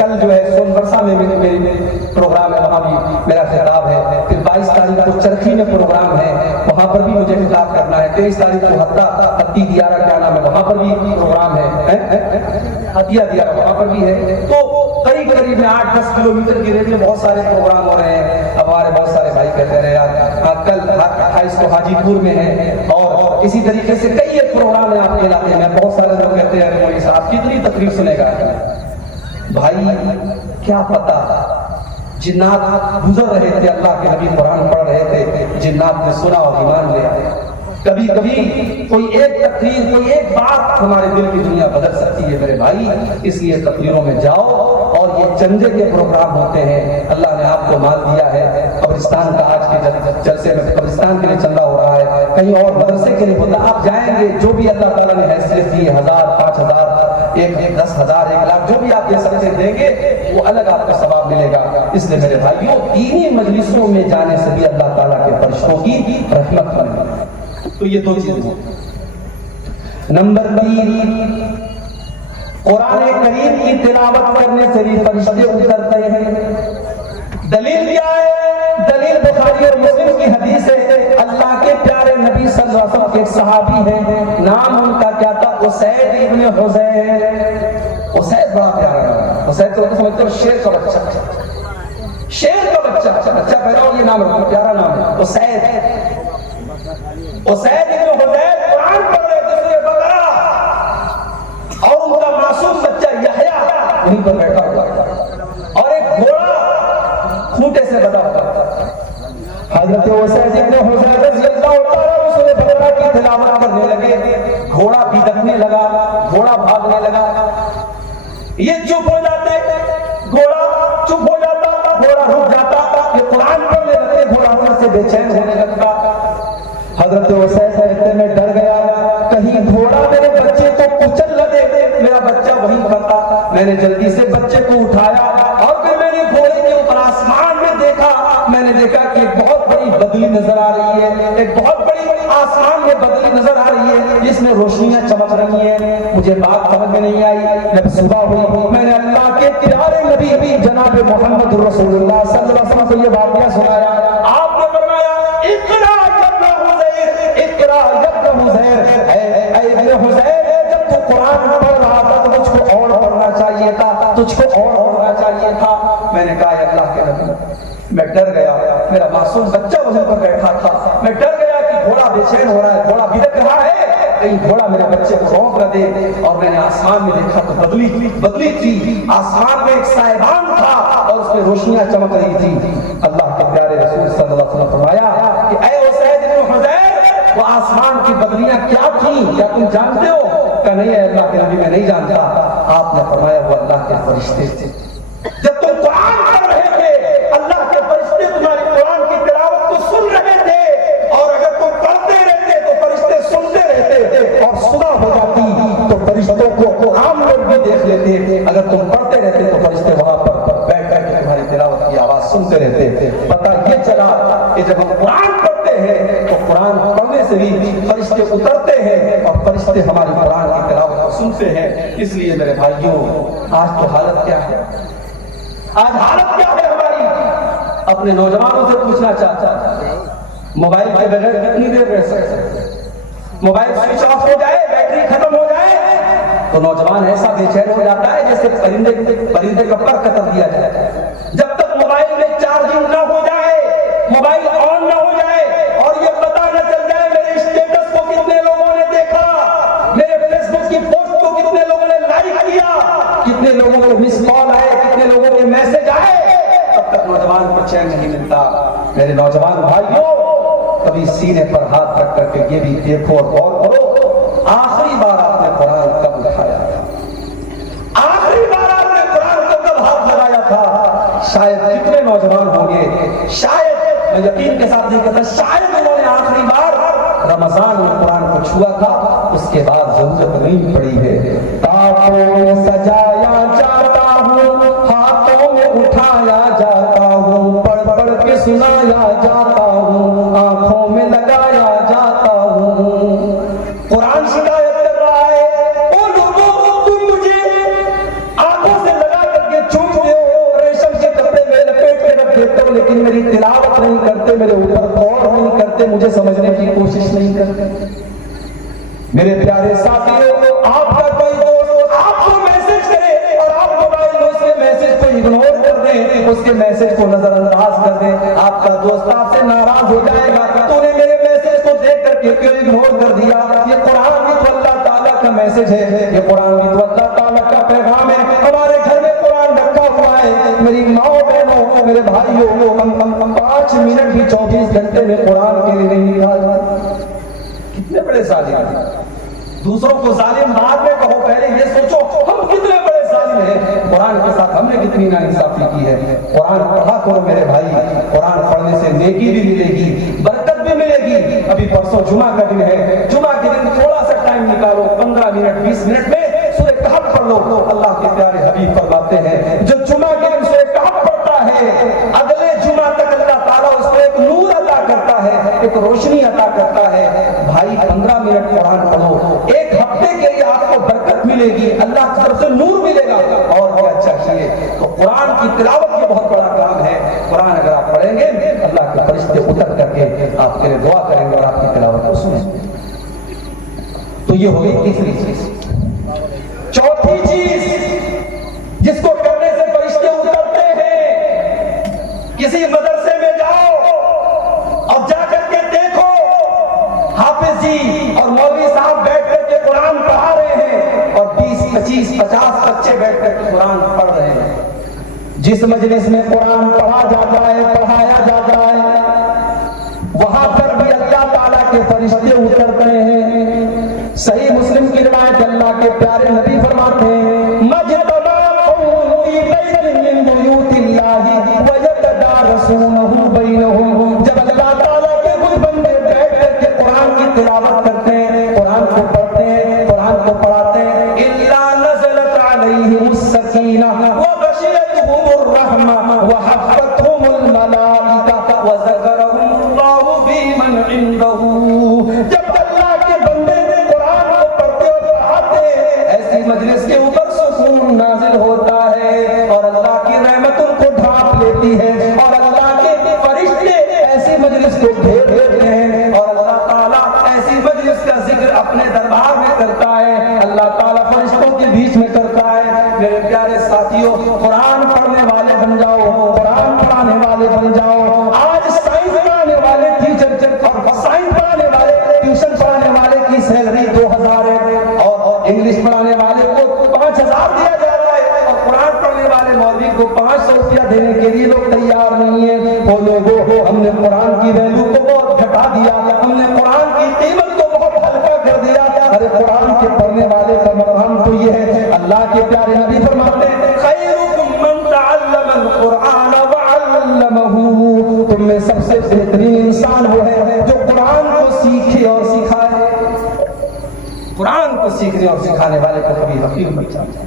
کل جو ہے سونبرسا میں میری پروگرام ہے، وہاں بھی میرا خطاب ہے. پھر 22 تاریخ کو چرخی میں پروگرام ہے، وہاں پر بھی مجھے خطاب کرنا ہے. 23 تاریخ کو ہتی دیارہ کیا نام ہے، وہاں پر بھی پروگرام ہے، ہتیا دیارہ وہاں پر بھی ہے. تو قریب میں 8-10 کلومیٹر کی ریٹ میں بہت سارے پروگرام ہو رہے ہیں. ہمارے بہت سارے بھائی کہتے رہے یار کل 28 کو حاجی پور میں ہے، اور اسی طریقے سے کئی ایک پروگرام ہے آپ کے علاقے میں. بہت سارے لوگ کہتے ہیں مولوی صاحب کتنی تقریر سنے گا. بھائی کیا پتا، جنات گزر رہے تھے، اللہ کے نبی قرآن پڑھ رہے تھے، جنات نے سنا اور ایمان لے آئے. کبھی کوئی ایک تقریر، کوئی ایک بات ہمارے دل کی دنیا بدل سکتی ہے میرے بھائی. اس لیے تقریروں میں جاؤ. اور یہ چندے کے پروگرام ہوتے ہیں، اللہ نے آپ کو مال دیا ہے. قبرستان کا آج کے جلسے میں قبرستان کے لیے چندہ ہو رہا ہے، کہیں اور مدرسے کے لیے ہوتا. آپ جائیں گے، جو بھی اللہ تعالیٰ نے حیثیت دی، 1000 5000 10,000 1 لاکھ جو بھی آپ دے سکتے دیں گے، وہ الگ آپ کو ثواب ملے گا. اس لیے میرے بھائیوں دینی مجلسوں میں جانے سے بھی اللہ تعالیٰ کے فرشتوں کی رحمت بنے. تو یہ 2 چیزیں ہیں. نمبر 3، قرآن کریم کی تلاوت کرنے سے بھی فرشتے اترتے ہیں. دلیل کیا ہے؟ دلیل بخاری اور مسلم کی حدیث ہے. اللہ کے پیارے نبی صلی اللہ علیہ وسلم کے ایک صحابی ہیں، نام ان کا کیا تھا؟ اسید ابن حضیر. اسید بڑا پیارا نام. اسید تو سمجھتے ہو شیر کا بچہ، شیر کا بچہ پیدا ہو، یہ نام رکھو، پیارا نام ہے اسید. اسید ابن حضیر قرآن پڑھ رہے تھے سورہ بقرہ، اور ان کا معصوم بچہ یحییٰ وہیں پر بیٹھا ہوا اور ایک گھوڑا کھوٹے سے بندھا ہوا. حضرت اسید ابن حضیر رضی اللہ تعالیٰ سورہ بقرہ کی تلاوت کرنے لگے. گھوڑا بھٹکنے لگا، گھوڑا بھاگنے لگا. یہ چپ ہو جاتے، گھوڑا چپ ہو جاتا، گھوڑا رک جاتا. یہ قرآن پڑھنے لگتے، گھوڑا اندر سے بے چین ہونے لگتا. حضرت اسید کہتے میں ڈر گیا، کہیں گھوڑا میرے بچے کو کچل نہ دے. میرا بچہ وہیں پر تھا. میں نے جلدی سے بچے کو اٹھایا، اور پھر میں نے گھوڑے کے اوپر آسمان میں دیکھا. میں نے دیکھا کہ ایک بہت بڑی بدلی نظر آ رہی ہے، ایک بہت بڑی آسمان میں بدلی نظر آ رہی ہے جس میں روشنیاں چمک رہی ہیں. مجھے بات سمجھ میں نہیں آئی. جب صبح ہوئی میں نے اللہ کے پیارے نبی جناب محمد رسول اللہ صلی اللہ علیہ وسلم کو یہ واقعہ سنایا. آپ نے فرمایا اقرا جب تو قرآن پڑھ رہا تھا تو مجھ کو اور پڑھنا چاہیے تھا، تجھ کو اور پڑھنا چاہیے تھا. میں نے کہا اللہ کے نبی میں ڈر گیا، میرا معصوم بچہ وہیں پر بیٹھا تھا. میں ڈر گیا کہ گھوڑا بے چین ہو رہا ہے، گھوڑا بھٹک رہا ہے، کہیں گھوڑا میرے بچے کو روک نہ دے. اور میں نے آسمان میں دیکھا تو بدلی تھی. آسمان میں ایک سائبان تھا اور اس میں روشنیاں چمک رہی تھی. اللہ کے پیارے رسول صلی اللہ علیہ وسلم نے فرمایا کہ اے اسید بن حضیر، وہ آسمان کی بدلیاں کیا تھیں؟ کیا تم جانتے ہو؟ کہ نہیں ہے اللہ کے نبی میں نہیں جانتا. آپ نے فرمایا وہ اللہ کے فرشتے تھے. جب تم قرآن پڑھ رہے تھے اللہ کے فرشتے تمہاری قرآن کی تلاوت کو سن رہے تھے. اور اگر تم پڑھتے رہتے تو فرشتے سنتے رہتے، اور صبح ہو جاتی تو فرشتوں کو عام لوگ بھی دیکھ لیتے. اگر تم پڑھتے رہتے تو فرشتے وہاں پر بیٹھ کر کے تمہاری تلاوت کی آواز سنتے رہتے. پتہ یہ چلا کہ جب ہم قرآن پڑھتے ہیں تو قرآن پڑھنے سے بھی فرشتے اترتے ہیں اور فرشتے ہماری قرآن کی تلاوت کو سنتے ہیں. اس لیے میرے بھائیوں آج تو حالت کیا ہے، آج حالت کیا ہے ہماری. اپنے نوجوانوں سے پوچھنا چاہتا ہوں موبائل کے بغیر کتنی دیر رہ سکتے؟ موبائل سوئچ آف ہو جائے، بیٹری ختم ہو جائے تو نوجوان ایسا بے چین ہو جاتا ہے جیسے پرندے کا پر قطر دیا جائے. جب تک موبائل میں چارجنگ نہ ہو جائے، موبائل آن نہ ہو جائے، اور یہ پتہ نہ چل جائے میرے اسٹیٹس کو کتنے لوگوں نے دیکھا، میرے فیس بک کی پوسٹ کو کتنے لوگوں نے لائک کیا، کتنے لوگوں کو مس کال آئے، کتنے لوگوں کے میسج آئے، تب تک نوجوان کو چین نہیں ملتا. میرے نوجوان بھائیوں کبھی سینے پر ہاتھ رکھ کر کے یہ بھی دیکھو اور غور کرو، آخری بار آپ نے قرآن کب اٹھایا تھا؟ آخری بار آپ نے قرآن کو کب ہاتھ لگایا تھا؟ شاید کتنے نوجوان ہوں گے، شاید میں یقین کے ساتھ نہیں کہتا، شاید انہوں نے آخری بار رمضان میں قرآن کو چھوا تھا، اس کے بعد ضرورت نہیں پڑی ہے. تاپوں میں سجایا جاتا ہوں، ہاتھوں میں اٹھایا جاتا ہوں، پڑھ پڑھ کے سنایا جاتا ہوں، آنکھوں میں لگایا جاتا ہوں. قرآن شکایت کر رہا ہے، او لوگوں تم مجھے آنکھوں سے لگا کر کے چوم مجھے سمجھنے کی کوشش نہیں کرتے. میرے پیارے ساتھیوں، آپ کا کوئی دوست آپ کو میسج کرے اور آپ موبائل میں اس کے میسج کو اگنور کر دیں، اس کے میسج کو نظر انداز کر دیں، آپ کا دوست آپ سے ناراض ہو جائے گا. تو نے میرے میسج کو دیکھ کر کے کیوں اگنور کر دیا؟ یہ قرآن بھی تو اللہ تعالیٰ کا میسج ہے، یہ قرآن بھی تو اللہ تعالیٰ کا پیغام ہے. ہمارے گھر میں قرآن رکھا ہوا ہے. میری ماں بہنوں، میرے بھائیوں، ہم 5 منٹ بھی 24 گھنٹے میں قرآن کے لیے نہیں نکالتے. کتنے بڑے ظالم ہیں. دوسروں کو ظالم بعد میں کہو، پہلے یہ سوچو ہم کتنے بڑے ظالم ہیں. قرآن کے ساتھ ہم نے کتنی ناانصافی کی ہے. قرآن پڑھا کرو میرے بھائی. قرآن پڑھنے سے نیکی بھی ملے گی، برکت بھی ملے گی. ابھی پرسوں جمعہ کا دن ہے، جمعہ کے دن تھوڑا سا ٹائم نکالو، 15 منٹ 20 منٹ میں سورہ کہف پڑھ لو. اللہ کے پیارے حبیب فرماتے ہیں جو جمعہ کے دن سورہ کہف پڑھتا ہے، اگلے جمعہ تک اللہ تعالیٰ اس کو ایک نور عطا کرتا ہے، ایک روشنی عطا کرتا ہے. بھائی 15 منٹ قرآن پڑھو، ایک ہفتے کے لیے آپ کو برکت ملے گی، اللہ کی طرف سے نور ملے گا. اور کیا چاہیے؟ تو قرآن کی تلاوت یہ بہت بڑا کام ہے. قرآن اگر آپ پڑھیں گے، اللہ کے فرشتے اتر کر کے آپ کے لیے دعا کریں گے اور آپ کی تلاوت کو سنیں گے. تو یہ ہوگی تیسری چیز. چوتھی چیز جس کو کرنے سے فرشتے اترتے ہیں، کسی مدرسے میں جاؤ اور جا کر کے دیکھو حافظ جی اور مولوی صاحب بیٹھ کر کے قرآن پڑھا رہے ہیں اور 20 25 50 بچے بیٹھ کر کے قرآن پڑھ رہے ہیں. جس مجلس میں قرآن پڑھا جاتا ہے، پڑھایا جاتا ہے، وہاں پر بھی اللہ تعالیٰ کے فرشتے اترتے ہیں. صحیح مسلم کی روایت، اللہ کے پیارے نبی فرماتے ہیں مجتمع قوم فی بیت من بیوت اللہ ویتدارسونہ بینہم. جب اللہ تعالیٰ کے کچھ بندے بیٹھ کر کے قرآن کی تلاوت کرتے ہیں، قرآن کو پڑھتے ہیں، قرآن کو پڑھاتے ہیں، الا نزلت علیہم السکینہ وغشیتہم الرحمہ وحفتہم الملائکہ وذکرہم اللہ فی من عندہ. جب اللہ کے بندے قرآن کو پڑھتے اور پڑھاتے ہیں، ایسی مجلس کے اوپر سکون نازل ہوتا ہے اور اللہ کی رحمت ان کو ڈھانپ لیتی ہے اور اللہ کے فرشتے ایسی مجلس کو گھیر لیتے ہیں اور اللہ تعالیٰ ایسی مجلس کا ذکر اپنے دربار میں کرتا ہے، اللہ تعالیٰ فرشتوں کے بیچ میں کرتا ہے. میرے پیارے ساتھیوں، قرآن پڑھنے والے بن جاؤ، قرآن پڑھانے والے بن جاؤ. آج سائنس پڑھانے والے ٹیچر اور سائنس پڑھانے والے ٹیوشن پڑھانے والے کی سیلری 2000 ہے اور انگلش پڑھانے والے کو 5000 دیا جاتا ہے اور قرآن پڑھنے والے مولوی کو 500 روپیہ دینے کے لیے لوگ تیار نہیں ہیں. وہ لوگوں، ہم نے قرآن کی ویلیو کو بہت گھٹا دیا، ہم نے قرآن کی قیمت کو بہت ہلکا کر دیا. ارے قرآن کے پڑھنے والے کا مقام تو یہ ہے. اللہ کے پیارے نبی فرماتے ہیں خیرکم من تعلم القرآن وعلمہ. تم میں سب سے بہترین انسان وہ ہے جو قرآن کو سیکھے اور سکھائے. قرآن کو سیکھنے اور سکھانے والے کا کبھی حقیر مت جانا.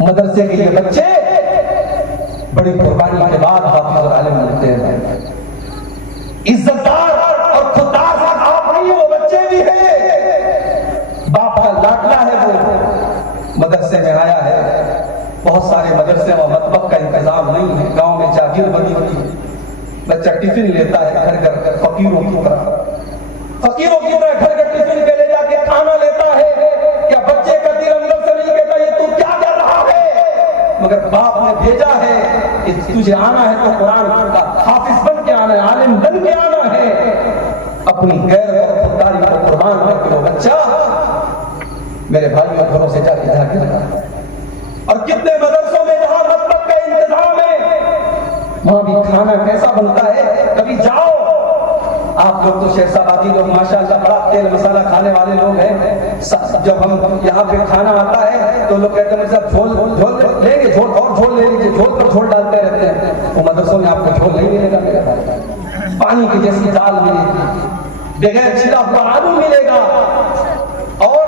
مدرسے کے یہ بچے بڑی قربانی کے بعد حافظ اور عالم بنتے ہیں. عزت دار اور خوددار آپ نہیں، وہ بچے بھی ہیں. باپ کا لاڈلا ہے، وہ مدرسے میں آیا ہے. بہت سارے مدرسے اور مطبخ کا انتظام نہیں ہے، گاؤں میں جاگیر بنی ہوئی ہے. بچہ ٹفن لیتا ہے گھر گھر فقیروں کی طرح، فقیروں کی طرح گھر گھر ٹفن پہ لے جا کے کھانا لیتا ہے. کیا بچے کا دل اندر سے نہیں کہتا یہ تو کیا کر رہا ہے؟ مگر باپ نے بھیجا ہے کہ تجھے آنا ہے تو قرآن کا حافظ بن کے آنا ہے، عالم بن کے آنا ہے. اپنی غیر اور خودداری کو قربان کر کے وہ بچہ میرے بھائیوں گھروں سے جا کے لگا. اور کتنے مدرسوں میں جہاں مطبخ کا انتظام ہے وہاں بھی کھانا کیسا بنتا ہے. کبھی جاؤ، آپ لوگ تو شیخ صاحبادی لوگ ماشاءاللہ بڑا تیل مسالہ کھانے والے لوگ ہیں. جب ہم یہاں پہ کھانا آتا ہے تو لوگ کہتے ہیں صاحب جھول لیں گے، جھول اور جھول لے لیجیے، جھول پر جھول ڈالتے رہتے ہیں. وہ مدرسوں میں آپ کو جھول نہیں ملے گا میرے بھائی. پانی کی جیسی دال ملے گی، بغیر چھلا ہوا آلو ملے گا. اور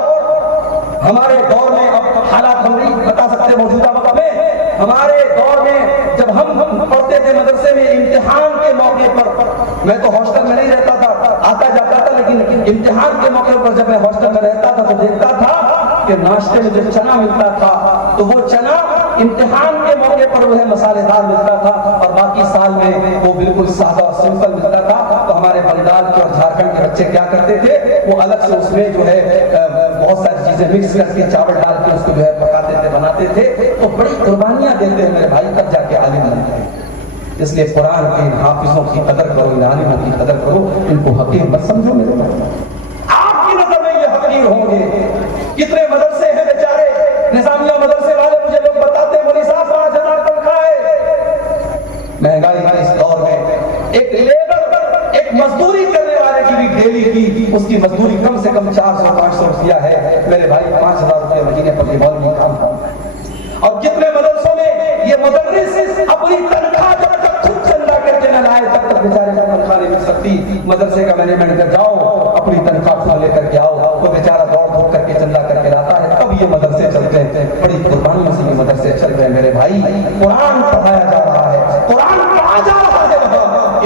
ہمارے دور میں اب حالات ہم نہیں بتا سکتے موجودہ وقت میں، ہمارے دور میں جب ہم پڑھتے تھے مدرسے میں امتحان کے موقع پر، میں تو ہاسٹل میں نہیں رہتا تھا، آتا جاتا تھا، لیکن امتحان کے موقع پر جب میں ہاسٹل میں رہتا تھا تو دیکھتا تھا کہ ناشتے میں جب چنا ملتا تھا تو وہ چنا امتحان کے موقع پر وہ ہے مسالے دار ملتا تھا اور باقی سال میں وہ بالکل سادہ اور سمپل ملتا تھا. تو ہمارے بنگال کے اور جھارکھنڈ کے بچے کیا کرتے تھے, وہ الگ سے اس میں جو ہے بہت ساری چیزیں مکس کر کے چاول ڈال کے اس کو جو ہے پکاتے تھے, بناتے تھے. تو بڑی قربانیاں دیتے ہیں میرے بھائی, تب جا کے عالم بنتے ہیں. اس لیے قرآن کے ان حافظوں کی قدر کرو, ان عالموں کی قدر کرو, ان کو حقیر مت سمجھو میرے بھائی. آپ کی نظر میں یہ حقیر ہوں گے. کتنے مدرسے ہیں بیچارے, نظامیہ مدرسے والے مجھے لوگ بتاتے ہیں مولوی صاحب 5,000 تنخواہ ہے. مہنگائی کے اس دور میں ایک لیبر, ایک مزدوری کرنے والے کی بھی ڈیلی کی اس کی مزدوری کم سے کم 400-500 روپیہ ہے میرے بھائی. 5,000 روپے مہینے پر یہ مولوی کام کرتا ہے. اور کتنے مدرسوں میں یہ مدرس اپنی تنخواہ جب تک خود چندہ کر کے نہ لائے تب تک بیچارے کو تنخواہ نہیں مل سکتی. مدرسے کا مینجمنٹ کر جاؤ, اپنی تنخواہ خود لے کر کے آؤ, وہ بیچارہ دوڑ دھوپ کر کے چندہ کر کے لاتا ہے, تب یہ مدرسے چلتے ہیں. بڑی قربانیوں سے یہ مدرسے چل رہے ہیں میرے بھائی. قرآن پڑھایا جا رہا ہے, قرآن پڑھا جا رہا ہے.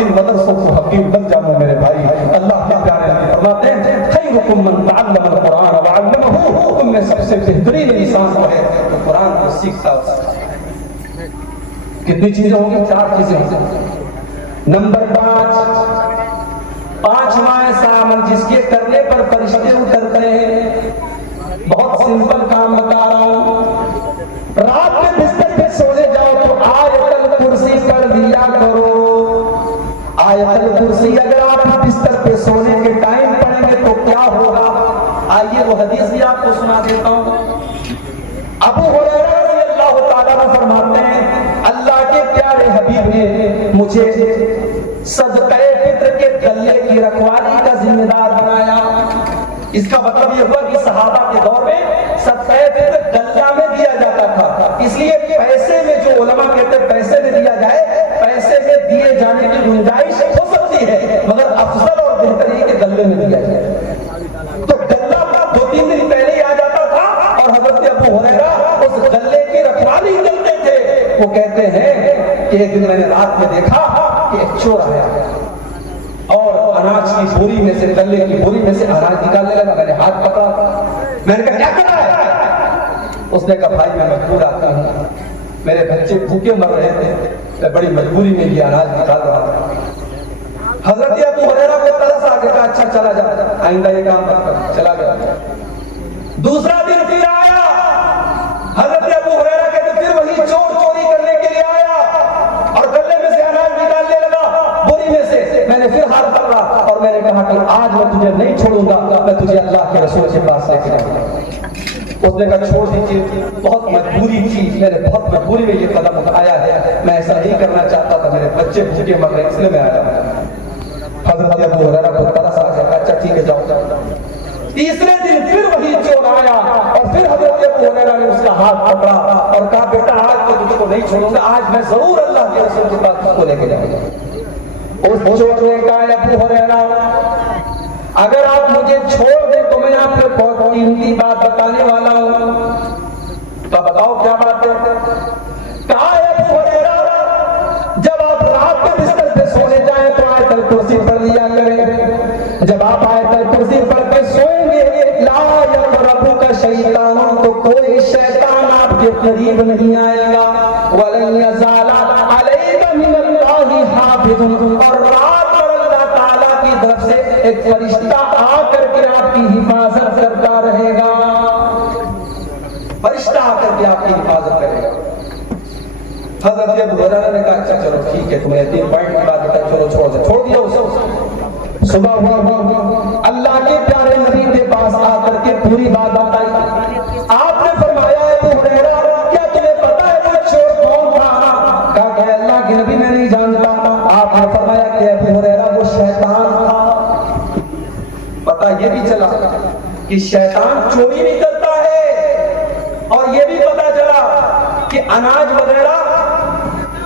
ان مدرسوں کو حقیر بن جاؤ میرے بھائی. اللہ کے پیارے نبی فرماتے ہیں خیرکم من تعلم القرآن وعلمہ, تم میں سب سے بہترین انسان وہ ہے جو قرآن کو سیکھتا ہو. کتنی چیزیں ہوں گی؟ 4 چیزیں ہوں گی. نمبر 5, 5واں ایسا عمل جس کے کرنے پر فرشتے اترتے ہیں. بہت سمپل کام بتا رہا ہوں. رات میں بستر پہ سونے جاؤ تو آیت الکرسی پڑھ لیا کرو. آیت الکرسی اگر آپ بستر پہ سونے کے ٹائم پڑھیں گے تو کیا ہوگا؟ آئیے وہ حدیث بھی آپ کو سنا دیتا ہوں. ابو ہریرہ رضی اللہ تعالیٰ عنہ فرماتے ہیں اللہ کے پیارے حبیب نے مجھے صدقہ فطر کے غلے کی رکھوالی کا ذمہ دار بنایا. اس کا مطلب یہ ہوا کہ صحابہ کے دور میں صدقہ فطر غلہ میں دیا جاتا تھا. اس لیے پیسے میں جو علماء کہتے ہیں پیسے میں دیا جائے, پیسے میں دیے جانے کی گنجائش ہو سکتی ہے, مگر افضل اور بہتر یہ کہ غلے میں دیا جائے. تو غلہ 2-3 دن پہلے ہی آ جاتا تھا اور حضرت ابو ہریرہ اس غلے کی رکھوالی کرتے تھے. وہ کہتے ہیں کہ ایک دن میں نے رات میں دیکھا کہ ایک چور آیا اور اناج کی بوری میں سے, غلے کی بوری میں سے اناج نکالنے لگا. میں نے ہاتھ پکڑا, میں نے کہا کیا کر رہا ہے؟ اس نے کہا بھائی میں مجبور آتا ہوں, میرے بچے بھوکے مر رہے تھے, میں بڑی مجبوری میں یہ اناج نکال رہا تھا. حضرت ابو ہریرہ کو ترس آ گیا, اچھا چلا جا, آئندہ یہ کام مت کر. چلا گیا. دوسرا دن پھر آیا, حضرت ابو ہریرہ کہتے پھر وہی چور چوری کرنے کے لیے آیا اور غلے میں سے اناج نکالنے لگا بوری میں سے. میں نے پھر ہاتھ پکڑا اور میں نے کہا کہ آج میں تجھے نہیں چھوڑوں گا, میں تجھے اللہ کے رسول کے پاس لے کے جاؤں گا. اس نے کہا چھوڑ دیجیے, بہت مجبوری تھی, میں نے بہت مجبوری میں یہ قدم اٹھایا ہے, میں ایسا نہیں کرنا چاہتا تھا, میرے بچے بھوکے مر رہے اس لیے میں آیا. حضرت ابو ہریرہ کو ترس آ گیا, اچھا ٹھیک ہے جاؤ. تیسرے دن پھر وہی چور آیا اور پھر حضرت ابو ہریرہ نے اس کا ہاتھ پکڑا اور کہا بیٹا آج تو تجھ کو نہیں چھوڑوں گا, آج میں ضرور اللہ کے رسول کے پاس اس کو لے کے جاؤں گا. اس چور نے کہا ابو ہریرہ اگر آپ مجھے چھوڑ دیں تو میں آپ کو بہت قیمتی بات بتانے والا ہوں. تو بتاؤ کیا بات ہے؟ کہا ابو ہریرہ جب آپ رات کو بستر پہ سونے جائیں تو آیت الکرسی پڑھ لیا کریں. جب آپ آیت الکرسی پڑھ کے سوئیں گے لا یقربک شیطان, تو کوئی شیطان آپ کے قریب نہیں آئے گا. ولن یزال علیک من اللہ حافظ, اور رات پر اللہ تعالیٰ کی طرف سے ایک فرشتہ آ کر کے آپ کی حفاظت کرتا رہے گا. فرشتہ آ کر کے آپ کی حفاظت کرے گا. حضرت ابو ہریرہ نے کہا اچھا چلو ٹھیک ہے, تمہیں 3 پوائنٹ کی بات بتائی, چلو چھوڑ دیا اسے. صبح ہوا, اللہ کے پیارے نبی کے پاس آ کر کے پوری بات بتائی. آپ نے فرمایا ابو ہریرہ کیا تمہیں پتا ہے وہ چور کون تھا؟ کہا کہ اللہ کے نبی میں نہیں جانتا. آپ نے فرمایا کہ ابو ہریرہ وہ شیطان تھا. پتا یہ بھی چلا کہ شیطان چوری بھی کرتا ہے, اور یہ بھی پتا چلا کہ اناج وغیرہ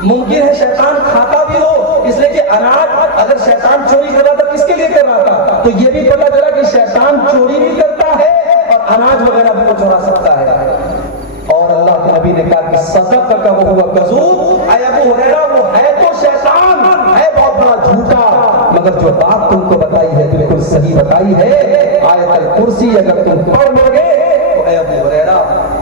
ممکن ہے شیطان کھاتا بھی ہو, اس لیے کہ اناج اگر شیطان چوری کر رہا تھا کس کے لیے کر رہا تھا؟ تو یہ بھی پتا چلا کہ شیطان چوری بھی کرتا ہے اور اناج وغیرہ بھی وہ چورا سکتا ہے. اور اللہ کے نبی نے کہا کہ صدقک وہو کذوب, اے ابو ہریرہ وہ ہے تو شیطان, ہے بہت بڑا جھوٹا, مگر جو بات تم کو بتائی ہے بالکل صحیح بتائی ہے. آیت الکرسی اگر تم پڑھ لو گے تو اے ابو ہریرہ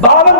52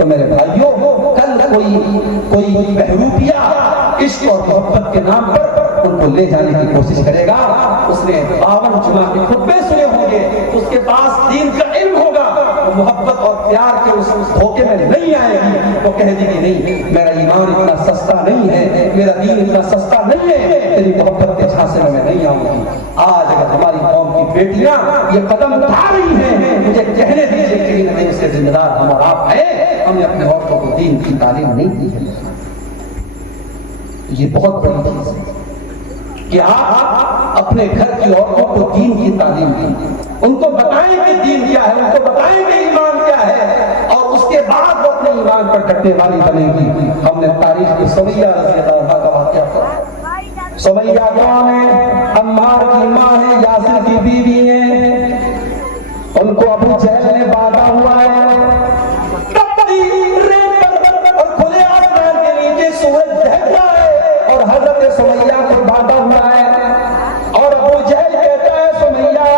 تو میرے بھائیوں کل کوئی بہروپیہ عشق اور محبت کے نام پر ان کو لے جانے کی کوشش کرے گا. اس نے 52 جمعہ کے خطبے سنے ہوں گے, اس کے پاس دین کا علم ہوگا, وہ محبت اور پیار کے اس دھوکے میں نہیں آئے گی. تو کہہ دے گی نہیں, میرا ایمان اتنا سستا نہیں ہے, میرا دین اتنا سستا نہیں ہے, تیری محبت کے جھانسے میں نہیں آؤں گی. آج اگر ہماری قوم کی بیٹیاں یہ قدم اٹھا رہی ہیں, مجھے کہنے دیجیے کہ نہیں, اس کے ذمہ دار ہم اور آپ ہیں. ہم نے اپنے عورتوں کو دین کی تعلیم نہیں دی ہے. یہ بہت بڑی چیز ہے کہ آپ اپنے گھر کی عورتوں کو دین کی تعلیم دیں, ان کو بتائیں کہ دین کیا ہے, ان کو بتائیں کہ ایمان کیا ہے, اور اس کے بعد وہ اپنے ایمان پر ڈٹنے والی بنے گی. ہم نے تاریخ کی سمیہ رضی اللہ عنہا کا واقعہ پڑھا. سمیہ کون ہے؟ عمار کی ماں ہے, یاسر کی بیوی ہے. ان کو ابو جہل نے باندھا ہوا ہے, اور کھلے آسمان کے نیچے سورج ڈھک رہا ہے, اور حضرت سمیہ کو باندھا ہوا ہے. اور ابو جہل کہتا ہے سمیہ,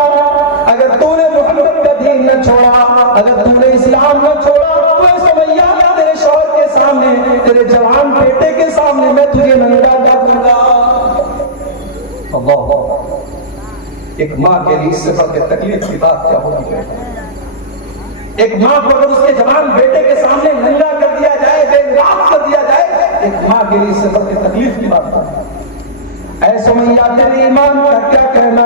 اگر تو نے محمد کا دین نہ چھوڑا, اگر تو نے اسلام نہ چھوڑا, تو سمیہ تیرے شوہر کے سامنے, تیرے جوان بیٹے کے سامنے میں تجھے ننگا کر دوں گا. اللہ, ایک ماں کے لیے اس سے بڑھ کے تکلیف کی بات کیا ہوگی؟ ایک ماں کو اگر اس کے جوان بیٹے کے سامنے ننگا کر دیا جائے, بے نقاب کر دیا جائے, ایک ماں کے لیے اس سے بڑھ کے تکلیف کی بات ہے. اے سمیہ تیرے ایمان کا کیا کہنا,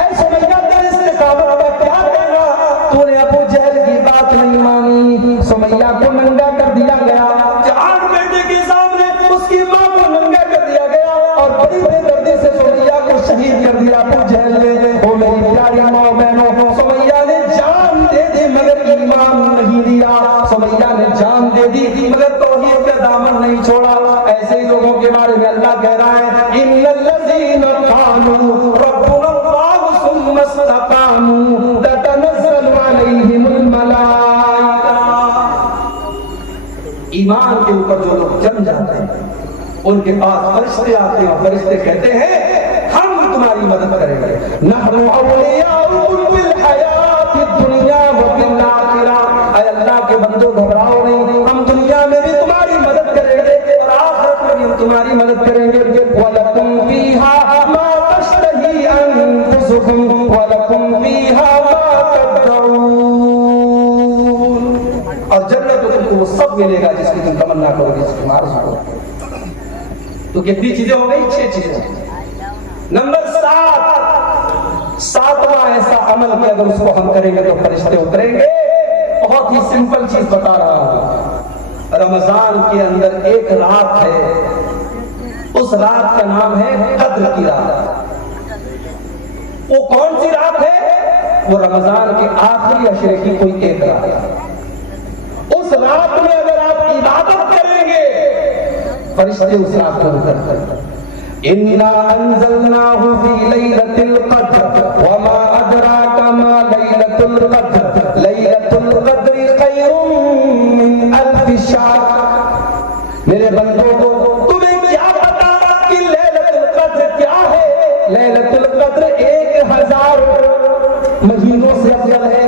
اے سمیہ تیرے استقامت کا کیا کہنا, تو نے ابو جہل کی بات نہیں مانی, سمیہ کو ننگا کر دیا گیا, جوان بیٹے کے سامنے اس کی ماں کو ننگا کر دیا گیا, اور بڑی بے دردی سے سمیہ کو شہید کر دیا ابو جہل نے. وہ میری پیاری ماں بہنوں, سمیہ نے جان دے دی مگر ایمان نہیں دیا, سمیہ نے جان دے دی مگر توحید کا دامن نہیں چھوڑا. ایسے ہی لوگوں کے بارے میں اللہ کہہ رہا ہے, ان الذین قالوا ربنا اللہ ثم استقاموا تتنزل علیہم الملائکہ. ایمان کے اوپر جو لوگ جم جاتے ہیں ان کے پاس فرشتے آتے ہیں, اور فرشتے کہتے ہیں ہم تمہاری مدد کریں گے. نحن اولیاؤکم فی الحیات الدنیا وفی الآخرہ. اے اللہ کے بندو گھبراؤ نہیں, ہم دنیا میں بھی تمہاری مدد کریں گے, اور آخرت میں بھی ہم تمہاری مدد کریں گے. وَلَكُمْ فِيهَا مَا تَشْتَهِي أَنفُسُكُمْ وَلَكُمْ فِيهَا مَا تَدَّعُونَ. اور جنت تو تم کو وہ سب ملے گا جس کی تم تمنا کرو گے, جس کی آرزو کرو. تو کتنی چیزیں ہو گئی؟ 6 چیزیں. نمبر 7, ساتواں ایسا عمل کہ اگر اس کو ہم کریں گے تو فرشتے اتریں گے. بہت ہی سمپل چیز بتا رہا ہوں. رمضان کے اندر ایک رات ہے, اس رات کا نام ہے قدر کی رات. وہ کون سی رات ہے؟ وہ رمضان کے آخری عشرے کی کوئی ایک رات ہے. اس رات میں اگر آپ عبادت کریں گے فرشتے اس رات کو اترتے ہیں. اِنَّا أَنزَلْنَاهُ فِي لَيْلَةِ الْقَدْرِ وَمَا أَدْرَاكَ مَا لَيْلَةُ الْقَدْرِ لَيْلَةُ الْقَدْرِ خَيْرٌ مِّنْ أَلْفِ شَهْرٍ. میرے بندوں کو تمہیں کیا پتا کہ لیلۃ القدر کیا ہے؟ لیلۃ القدر 1000 مہینوں سے افضل ہے.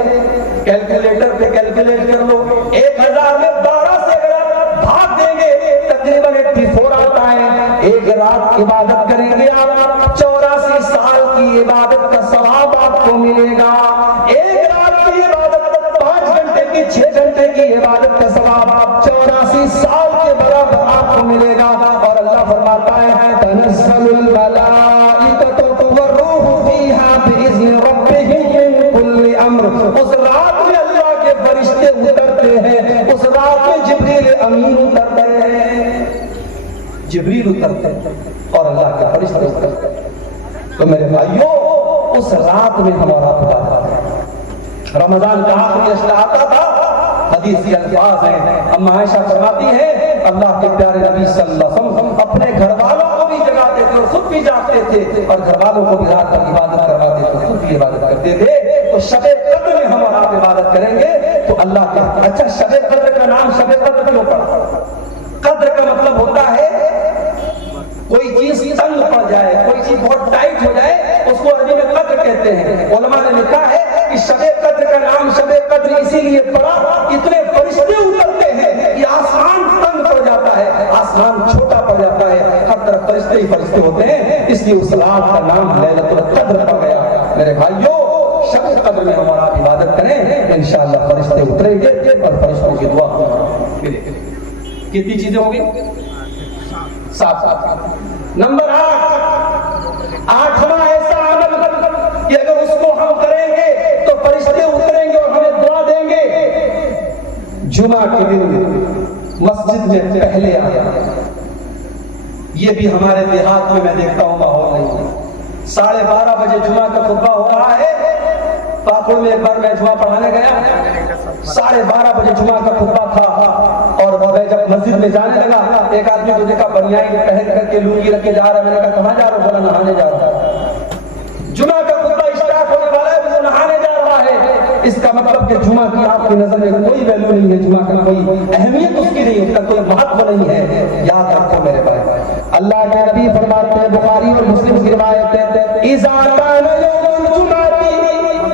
کیلکولیٹر پہ کیلکولیٹ کر لو, 1000 میں 12 سے اگر بھاگ دیں گے تقریباً 84 آتا ہے. ایک رات عبادت کریں گے آپ, 84 سال کی عبادت کا ثواب آپ کو ملے گا. ایک رات کی عبادت 5 گھنٹے کی 6 گھنٹے کی عبادت کا ثواب 84 سال کے برابر آپ کو ملے گا. اور اللہ فرماتا ہے تنزل الملائکۃ والروح فیہا بإذن ربہم من کل امر. اس رات میں اللہ کے فرشتے اترتے ہیں, اس رات میں جبریل امین اترتے ہیں, جبریل اترتے ہیں اور اللہ کے فرشتے اترتے ہیں. تو میرے بھائیوں اس رات میں ہمارا خدا تھا. رمضان کا آخری اشرا آتا تھا, حدیثی الفاظ ہیں. اما عائشہ فرماتی ہیں اللہ کے پیارے نبی صلی اللہ علیہ وسلم اپنے گھر والوں کو بھی جگاتے تھے اور خود بھی جاگتے تھے, اور گھر والوں کو بھی رات تک عبادت کرواتے تھے, خود بھی عبادت کرتے تھے. تو شب قدر میں ہم اور آپ عبادت کریں گے تو اللہ کا. اچھا, شب قدر کا نام شب قدر کیوں پڑا؟ قدر کا مطلب ہوتا ہے کوئی چیز تنگ پڑ جائے, کوئی چیز بہت ٹائٹ ہو جائے, اس کو عربی میں قدر کہتے ہیں. علماء نے لکھا ہے کہ شب قدر کا نام شب قدر اسی لیے پڑا, اتنے فرشتے اترتے ہیں آسمان چھوٹا پڑ جاتا ہے, ہر طرف فرشتے ہی فرشتے ہوتے ہیں, اس لیے اس رات کا نام لیلۃ القدر پڑ گیا. میرے بھائیوں, شب قدر میں ہمارا عبادت کریں, انشاءاللہ فرشتے اتریں گے اور فرشتوں کی دعا ملے. کتنی چیزیں ہوں گی؟ 7. نمبر 8, 8واں ایسا عمل کہ اگر اس کو ہم کریں گے تو فرشتے اتریں گے اور ہمیں دعا دیں گے. جمعہ کے دن مسجد میں پہلے آیا, یہ بھی ہمارے دیہات میں دیکھتا ہوں ماحول نہیں ہے. 12:30 بجے جمعہ کا خطبہ ہو رہا ہے. پاکڑ میں ایک بار میں جمعہ پڑھانے گیا, 12:30 بجے جمعہ کا خطبہ تھا, اور میں جب مسجد میں جانے لگا ایک آدمی کو دیکھا بنیائی پہن کر کے لنگی رکھ کے جا رہا ہے. میں نے کہا کہاں جا رہا ہوں؟ بولا نہانے جا رہا ہے. جمعہ کا خطبہ اسٹارٹ ہونے والا ہے, وہ نہانے جا رہا ہے. اس کا مطلب کہ جمعہ کی آپ کی نظر میں کوئی ویلیو نہیں ہے, جمعہ کا کوئی اہمیت اس کی نہیں, اس کا کوئی مہتو نہیں ہے. یاد رکھو میرے بھائی, اللہ کے نبی فرماتے ہیں, بخاری اور مسلم کی روایت ہے, اذا کان یوم الجمعہ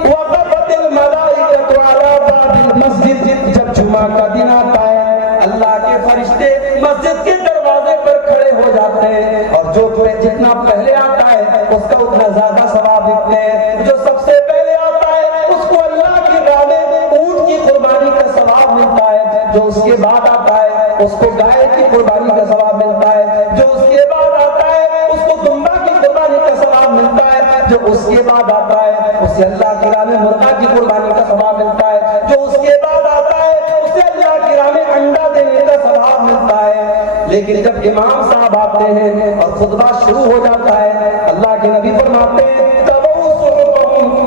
وقفت الملائکۃ علی باب المسجد, جب جمعہ کا دن آتا ہے اللہ کے فرشتے مسجد کے دروازے پر کھڑے ہو جاتے ہیں, اور جو جتنا پہلے آتا ہے اس کا اتنا زیادہ ثواب لکھتے ہیں. جو سب سے پہلے آتا ہے اس کو اللہ کی راہ میں اونٹ کی قربانی کا ثواب ملتا ہے. جو اس کے بعد آتا ہے اس کو گائے کی قربانی کا ثواب ملتا ہے. جو اس کے بعد آتا ہے اس کو دمبا کی قربانی کا ثواب ملتا ہے. جو اس کے بعد آتا ہے اسے اللہ کی راہ میں مرغا کی قربانی کا ثواب ملتا ہے. جو اس کے بعد آتا ہے اسے اللہ کی راہ میں انڈا دینے کا ثواب ملتا ہے. لیکن جب امام صاحب آتے ہیں اور خطبہ شروع ہو جاتا ہے, اللہ کے نبی فرماتے ہیں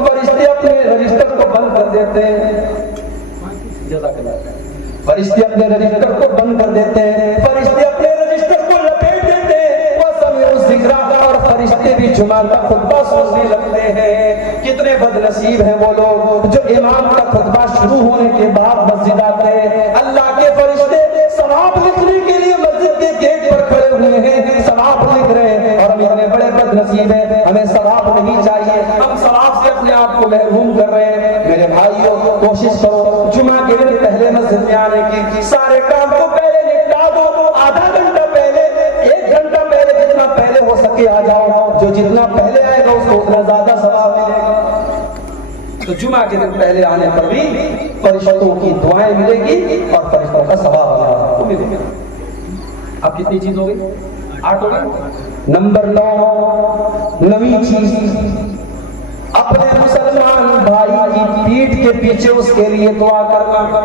فرشتے اپنے رجسٹر کو بند کر دیتے ہیں. فرشتے اپنے رجسٹر کو بند کر دیتے ہیں, فرشتے اپنے رجسٹر کو لپیٹ دیتے ہیں, وہ سمعوا الذکر, اور فرشتے بھی جمعہ کا خطبہ سننے لگتے ہیں. کتنے بد نصیب ہیں وہ لوگ جو امام کا خطبہ شروع ہونے کے بعد مسجد آتے ہیں. اللہ کے فرشتے ثواب لکھنے کے لیے مسجد کے گیٹ پر کھڑے ہوئے ہیں, ثواب لکھ رہے ہیں, اور ہم اتنے بڑے بد نصیب ہیں, ہمیں ثواب نہیں چاہیے, ہم ثواب سے اپنے آپ کو محروم کر رہے ہیں. میرے بھائیوں, کوشش کرو جمعہ کے دن پہلے مسجد میں آنے کی, سارے کام کو پہلے نپٹا دو. آدھا گھنٹہ پہلے, 1 گھنٹہ پہلے, جتنا پہلے ہو سکے آ جاؤ. جو جتنا پہلے آئے گا اس کو اتنا زیادہ ثواب ملے گا. تو جمعہ کے دن پہلے آنے پر بھی فرشتوں کی دعائیں ملے گی اور فرشتوں کا ثواب آپ کو ملے گا. اب کتنی چیز ہو گئی؟ 8 ہو گئی. نمبر 9, نویں چیز, اپنے مسلمان بھائی کی پیٹھ کے پیچھے اس کے لیے دعا کرنا.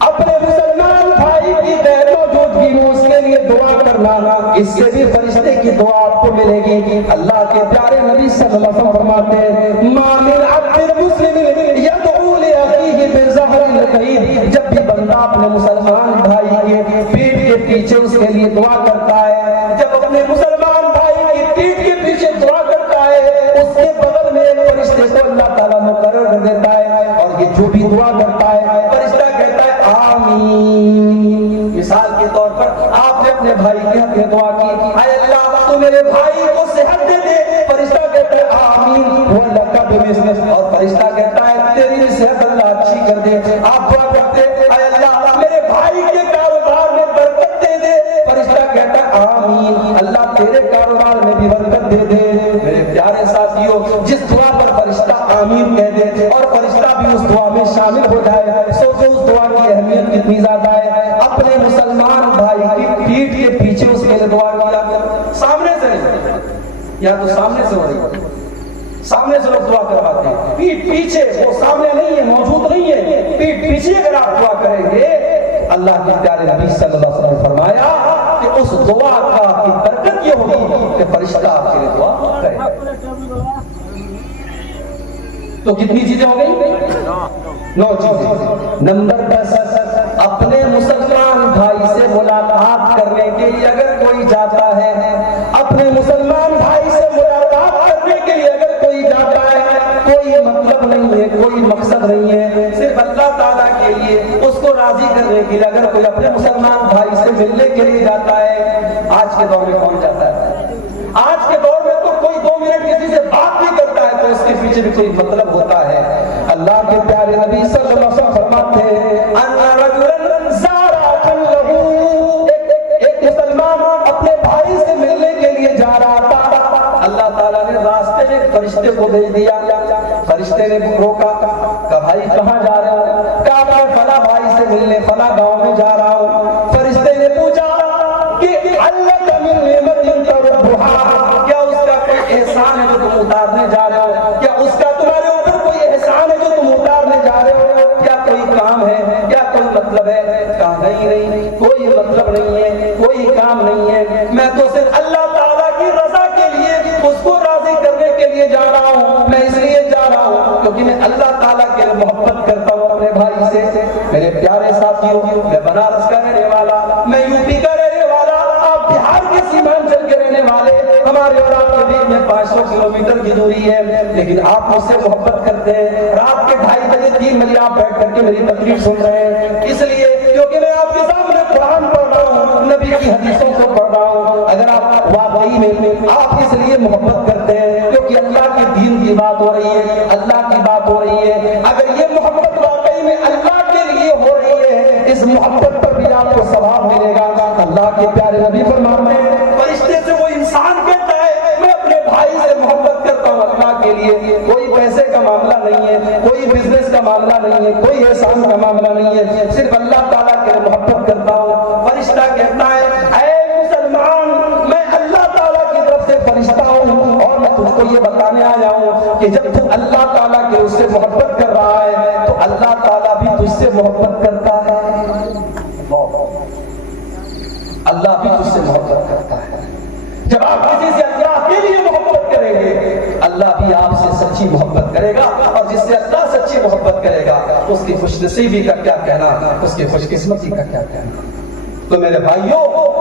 اپنے مسلمان بھائی کی غیر موجودگی میں اس کے لیے دعا کرنا, اس سے بھی فرشتے کی دعا آپ کو ملے گی. اللہ کے پیارے نبی صلی اللہ علیہ وسلم فرماتے ہیں, ما من عبد مسلم یدعو لاخیہ بظہر الغیب, جب بھی بندہ اپنے مسلمان بھائی کے پیٹھ کے پیچھے اس کے لیے دعا کرتا ہے, جب اپنے مسلمان بھائی کی پیٹھ کے پیچھے دعا کرتا ہے, اس کے بغل میں ایک فرشتے کو اللہ تعالیٰ مقرر کر دیتا ہے, اور یہ جو بھی دعا کرتا ہے فرشتہ کہتا ہے آمین. مثال کے طور پر آپ نے اپنے بھائی کے حق میں دعا کی, اے اللہ تو میرے بھائی کو صحت دے دے, فرشتہ کہتا ہے آمین ولک بمثلہ, اور فرشتہ کہتا ہے تیری صحت اللہ اچھی کر دے. آپ دعا کرتے اے اللہ میرے بھائی کے کاروبار میں برکت دے دے, فرشتہ کہتا ہے آمین اللہ تیرے کاروبار میں بھی برکت دے دے. میرے پیارے ساتھیوں, جس دعا پر فرشتہ آمین کہہ دے اور فرشتہ بھی اس دعا میں شامل ہو جائے, سوچو اس دعا کی اہمیت کتنی زیادہ ہے. اپنے مسلمان بھائی کی پیٹھ کے پیچھے اس کے لیے دعا کیا, سامنے سے نہیں, یا تو سامنے سے ہو رہی ہے, سامنے سے لوگ دعا کرواتے ہیں, پیٹھ پیچھے, وہ سامنے نہیں ہے, موجود نہیں ہے, پیٹھ پیچھے اگر آپ دعا کریں گے, اللہ کے پیارے نبی صلی اللہ علیہ وسلم نے فرمایا کہ اس دعا کا کی برکت یہ ہوگی کہ فرشتہ آپ کے لیے دعا کرے. تو کتنی چیزیں ہو گئی؟ 9 چیزیں. نمبر 10, اپنے مسلمان بھائی سے ملاقات کرنے کے لیے اگر کوئی جاتا ہے, اپنے مسلمان بھائی سے ملاقات کرنے کے لیے اگر کوئی جاتا ہے, کوئی مطلب نہیں ہے, کوئی مقصد نہیں ہے, صرف اللہ تعالیٰ کے لیے اس کو راضی کرنے کے لیے اگر کوئی اپنے مسلمان بھائی سے ملنے کے لیے جاتا ہے. آج کے دور میں کون جاتا ہے؟ آج کے دور میں تو کوئی 2 منٹ کسی سے بات نہیں کرتا ہے تو اس کے پیچھے بھی کوئی مطلب ہوتا ہے. اللہ کے پیارے نبی صلی اللہ علیہ وسلم فرماتے ہیں, ایک فرشتے کو بھیج دیا. فرشتے نے روکا, کہا بھائی کہاں جا رہے ہو؟ کہا میں فلاں بھائی سے ملنے فلاں گاؤں میں جا رہا ہوں. فرشتے نے پوچھا کہ اللہ کا من نعمت تربھا, کیا اس کا کوئی احسان ہے جو تم اتارنے جا رہے ہو؟ کیا اس کا تمہارے اوپر کوئی احسان ہے جو تم اتارنے جا رہے ہو؟ کیا کوئی کام ہے, کیا کوئی مطلب ہے؟ کہا نہیں, کوئی مطلب نہیں ہے, کوئی کام نہیں ہے, میں تو صرف اللہ تعالیٰ کی رضا کے لیے, اس کو راضی کرنے کے لیے جا رہا ہوں. میں اس لیے جا رہا ہوں کیونکہ میں اللہ تعالیٰ کے لیے محبت کرتا ہوں اپنے بھائی سے. میرے پیارے ساتھیوں, میں بنارس کا رہنے والا, میں یو پی کا رہنے والا, آپ بہار کے سیمانچل کے رہنے والے, ہمارے اور آپ کے بیچ میں 500 کلومیٹر کی دوری ہے, لیکن آپ مجھ سے محبت کرتے ہیں. رات کے 2:30 بجے 3 بجے آپ بیٹھ کر کے میری تقریر سن رہے ہیں, اس لیے کیونکہ میں آپ کے سامنے قرآن پڑھ رہا ہوں, نبی کی حدیثوں کو پڑھ رہا ہوں. اگر آپ واقعی میں آپ اس لیے محبت کرتے ہیں کیونکہ اللہ کے دین کی بات ہو رہی ہے, اللہ کی بات ہو رہی ہے, اگر یہ محبت واقعی میں اللہ کے لیے ہو رہی ہے, اس محبت پر بھی آپ کو ثواب ملے گا. اللہ کے پیارے نبی فرماتے ہیں, فرشتے سے وہ انسان کہتا ہے میں اپنے بھائی سے محبت کرتا ہوں اللہ کے لیے. کوئی پیسے کا معاملہ نہیں ہے, کوئی بزنس کا معاملہ نہیں ہے, کوئی احسان کا معاملہ نہیں ہے, صرف اللہ تعالیٰ کے لیے محبت کرتا ہوں. فرشتہ کہتا ہے اے مسلمان, میں اللہ تعالیٰ کی طرف سے فرشتہ ہوں اور میں تم کو یہ بتانے آیا ہوں کہ جب تم اللہ تعالیٰ کے اس سے محبت کر رہا ہے تو اللہ تعالیٰ بھی تجھ سے محبت کرتا ہے. اللہ بھی تجھ سے محبت کرتا ہے. جب آپ کسی سے اللہ کے لیے محبت کریں گے, اللہ بھی آپ سے سچی محبت کرے گا, اور جس سے اللہ سچی محبت کرے گا اس کی خوش نصیبی کا کیا کہنا, اس کی خوش قسمتی کا کیا کہنا. تو میرے بھائیوں,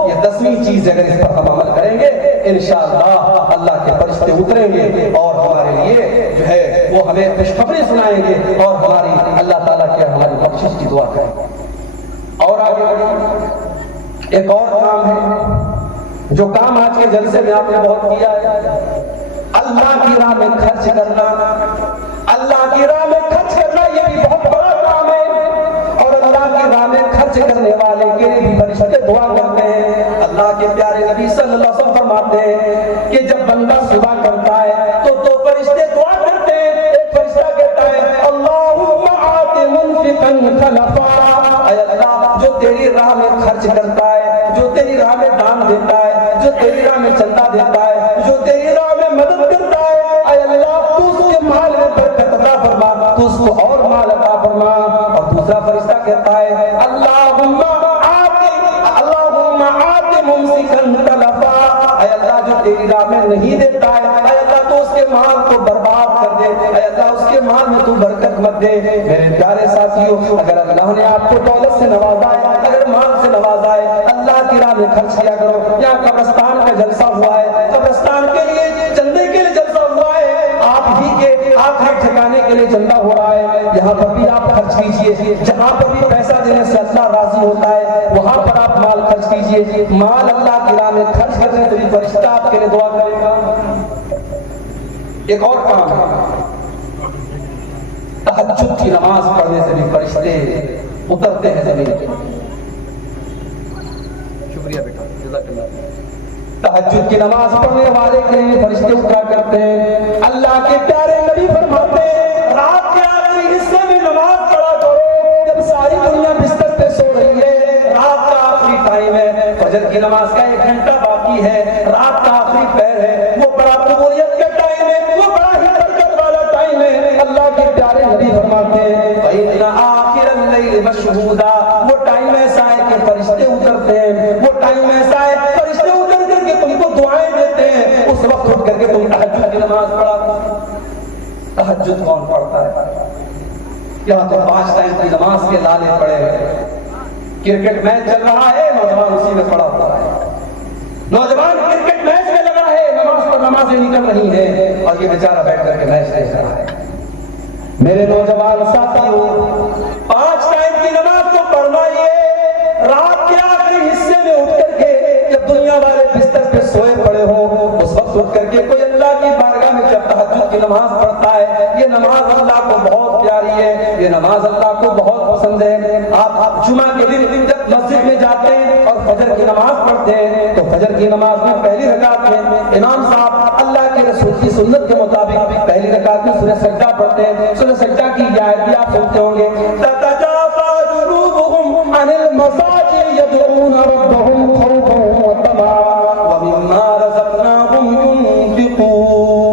یہ 10ویں چیز اگر اس پر ہم عمل کریں گے انشاءاللہ اللہ کے فرشتے اتریں گے اور ہمارے لیے جو ہے وہ ہمیں خوشخبری سنائیں گے اور ہماری اللہ تعالیٰ کے ہماری بخشش کی دعا کریں گے. اور آگے ایک اور کام ہے جو کام آج کے جلسے میں آپ نے بہت کیا ہے, اللہ کی راہ میں خرچ کرنا. اللہ کی راہ میں خرچ کرنا یہ بھی بہت بڑا کام ہے, اور اللہ کی راہ میں خرچ کرنے والے کے لیے بھی فرشتے دعا کرتے ہیں. اللہ کے پیارے نبی صلی اللہ علیہ وسلم فرماتے ہیں کہ جب بندہ صبح کرتا ہے تو 2 فرشتے دعا کرتے ہیں. ایک فرشتہ کہتا ہے اللہم آت منفقا خلفا, اے اللہ جو تیری راہ میں خرچ کرتا ہے, جو تیری راہ میں دان دیتا ہے, جو تیری راہ میں چندہ دیتا ہے, جو تیری راہ میں مدد کرتا ہے, اے اللہ تو اس کے مال میں برکت عطا فرما, تو اس کو اور مال عطا فرما. اور دوسرا فرشتہ کہتا ہے اللہم آت ممسکا تلفا, اے اللہ جو تیری راہ میں نہیں دیتا ہے, اے اللہ تو اس کے مال کو برباد کر دے, اے اللہ اس کے مال میں تو برکت مت دے. میرے پیارے ساتھیوں, اگر اللہ نے آپ کو دولت سے نوازا ہے, اگر مال سے نوازا ہے, اللہ کی راہ میں خرچ کیا کرو. یہاں قبرستان کا جلسہ ہوا ہے, قبرستان کے لیے چندے کے لیے جلسہ ہوا ہے, آپ ہی کے آنکھیں ٹھکانے کے لیے چندہ ہو رہا ہے, یہاں پر بھی آپ خرچ کیجئے. جہاں پر بھی پیسہ دینے سے اللہ راضی ہوتا ہے وہاں پر آپ مال خرچ کیجئے. مال اللہ کی راہ میں خرچ کرنے سے بھی فرشتہ آپ کے لیے دعا کرے گا. ایک اور کام ہے, تہجد کی نماز پڑھنے سے بھی فرشتے اترتے ہیں زمین پہ. شکریہ بیٹا, جزاک اللہ. تہجد کی نماز پڑھنے والے کے لیے فرشتے اترا کرتے ہیں. اللہ کے پیارے نبی فرماتے ہیں رات کے آخری حصے میں نماز پڑھا کرو جب ساری دنیا بستر پہ سو رہی ہے. رات کا آخری ٹائم ہے, فجر کی نماز کا 1 گھنٹہ باقی ہے, رات کا آخری پہر ہے, وہ بڑا قبولیت کا ٹائم ہے, وہ بڑا ہی برکت والا ٹائم ہے. اللہ کے پیارے نبی فرماتے ہیں فَإِنَّ آخِرَ اللَّيْلِ مَشْهُودًا, وہ ٹائم ایسا ہے کہ فرشتے اترتے ہیں, وہ ٹائم ایسا ہے فرشتے اتر کر کے تم کو دعائیں دیتے ہیں. اس وقت اٹھ کر کے تم تہجد کی نماز پڑھا. تہجد کون پڑھتا ہے؟ یہاں تو 5 ٹائم کی نماز کے لالے پڑے ہیں. کرکٹ میچ چل رہا ہے, نوجوان اسی میں پڑا ہوا ہے. نوجوان کرکٹ میچ میں لگا ہے, نماز پر نمازیں نکل رہی ہیں, اور یہ بیچارہ بیٹھ کر کے میچ دیکھ رہا ہے. میرے نوجوان ساتھیوں, 5 ٹائم کی نماز کو پڑھنا یہ رات کے آخری حصے میں اٹھ کر کے جب دنیا والے بستر پہ سوئے پڑے ہوں اس وقت اٹھ کر کے کوئی اللہ کی بارگاہ میں جب تہجد کی نماز پڑھتا ہے, یہ نماز اللہ کو بہت پیاری ہے, یہ نماز اللہ کو بہت پسند ہے. آپ جمعہ کے دن جب مسجد میں جاتے ہیں اور فجر کی نماز پڑھتے ہیں تو فجر کی نماز میں پہلی رکعت میں امام صاحب اللہ کے رسول کی سنت کے مطابق پہلی رکعت میں سورہ سجدہ پڑھتے ہیں. سورہ سجدہ کی یہ آیت بھی آپ سنتے ہوں گے, تتجافى جنوبهم عن المضاجع يدعون ربهم خوفا وطمعا ومما رزقناهم ينفقون.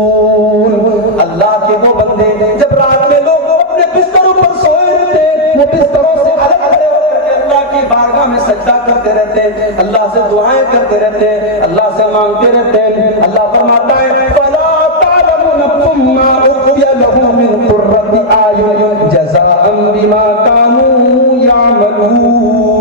اللہ کے وہ بندے جب رات میں لوگ اپنے بستروں پر سوئے رہتے ہیں, وہ بستروں سے الگ کھڑے ہو کر کے اللہ کی بارگاہ میں سجدہ کرتے رہتے ہیں, اللہ سے دعائیں کرتے رہتے ہیں, اللہ سے مانگتے رہتے ہیں. اللہ فرماتا ہے فلا تعلم نفس ما اخفي لهم من قرة اعين جزاء بما كانوا يعملون.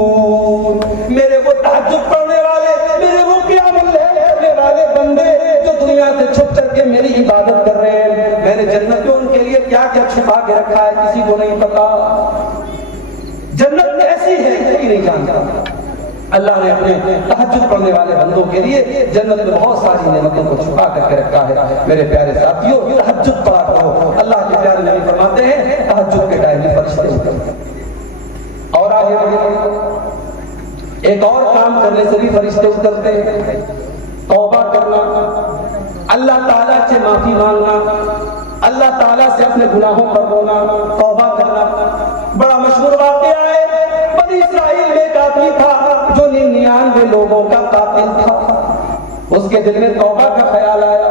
میرے وہ تہجد پڑھنے والے, میرے وہ قیام اللیل کرنے والے بندے جو دنیا سے چھپ کر کے میری عبادت کر رہے ہیں, میں نے جنت میں ان کے لیے کیا کیا چھپا کے رکھا ہے کسی کو نہیں پتا. جنت ایسی ہے کوئی نہیں جانتا. اللہ نے اپنے تہجد پڑھنے والے بندوں کے لیے جنت میں بہت ساری نعمتوں کو چھپا کر کے رکھا ہے. میرے پیارے ساتھیوں, تہجد پڑھا کرو. اللہ کے پیارے نبی فرماتے ہیں تہجد کے ٹائم میں فرشتے اترتے ہیں. اور آگے ایک اور کام کرنے سے بھی فرشتے اترتے ہیں, توبہ کرنا, اللہ تعالیٰ سے معافی مانگنا, اللہ تعالیٰ سے اپنے گناہوں پر رونا, توبہ کرنا. بڑا مشہور واقعہ ہے, بنی اسرائیل میں ایک آدمی تھا جو 99 لوگوں کا قاتل تھا. اس کے دل میں توبہ کا خیال آیا.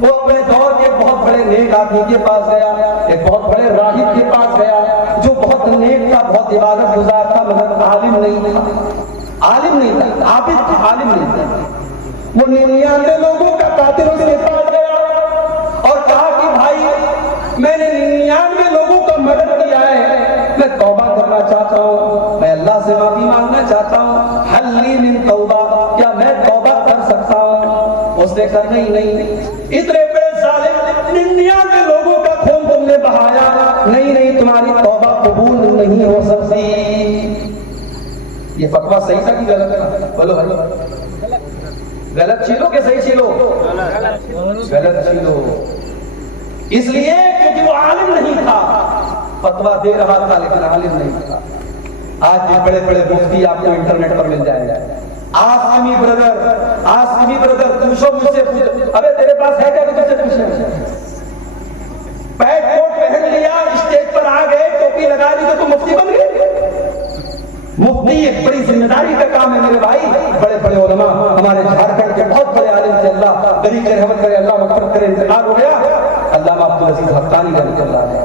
وہ اپنے دور کے بہت بڑے نیک آدمی کے پاس گیا, ایک بہت بڑے راہب کے پاس گیا جو بہت نیک تھا, بہت عبادت گزار تھا, مگر عالم نہیں تھا. عالم نہیں تھا, عابد تھا, عالم نہیں تھا. وہ 99 لوگوں کا قاتل اس کے پاس گیا اور کہا کہ بھائی میں نے 99 لوگوں کا مرڈر کیا ہے, میں توبہ کرنا چاہتا ہوں, میں اللہ سے معافی مانگنا چاہتا ہوں, حل لی من توبہ, کیا میں توبہ کر سکتا ہوں؟ اس نے کہا نہیں, اتنے بڑے ظالم 99 لوگوں کا خون تم نے بہایا, نہیں تمہاری توبہ قبول نہیں ہو سکتی. یہ فتویٰ صحیح تھا کہ غلط تھا؟ بولو غلط چھیلو کہ صحیح چھیلو؟ غلط چھیلو. اس لیے کیونکہ وہ عالم نہیں تھا, فتویٰ دے رہا تھا لیکن عالم نہیں تھا. آج بھی بڑے بڑے مفتی آپ کو انٹرنیٹ پر مل جائے گا. آسمی بردر پوچھو مجھ سے, ابے تیرے پاس ہے کیا, مجھ سے پوچھنا. پیٹ کوٹ پہن لیا, اسٹیج پر آ گئے, ٹوپی لگا لی تو مفتی بن گئے. مفتی ایک بڑی ذمہ داری کا کام ہے میرے بھائی. بڑے بڑے علماء ہمارے جھارکھنڈ کے بہت بڑے عالم تھے, اللہ بری کے رحمت کرے, اللہ مغفرت کرے, انتقال ہو گیا. علامہ عبدالعزیز حقانی رحمۃ اللہ علیہ,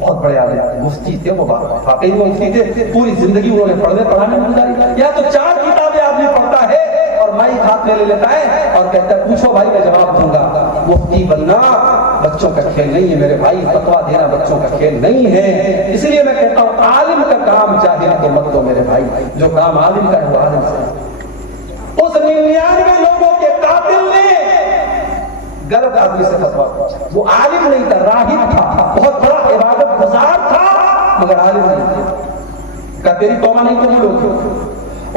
بہت بڑے عالم مفتی تھے. وہ واقعی وہ مفتی تھے, پوری زندگی انہوں نے پڑھنے پڑھانے میں گزاری. یا تو 4 کتابیں آدمی پڑھتا ہے اور مائک ہاتھ میں لے لیتا ہے اور کہتا ہے پوچھو بھائی میں جواب دوں گا. مفتی بننا بچوں کا کھیل نہیں ہے میرے بھائی, فتویٰ دینا بچوں کا کھیل نہیں ہے. اس لیے میں کہتا ہوں عالم کا کام جاہل کو مت دو میرے بھائی, جو کام عالم کا ہے وہ عالم سے. اس 99 لوگوں کے قاتل نے غلط آدمی سے فتویٰ پوچھا. وہ عالم نہیں تھا, راہب تھا, بہت بڑا عبادت گزار تھا, مگر عالم نہیں تھا. کہا تیری توبہ نہیں قبول ہوگی.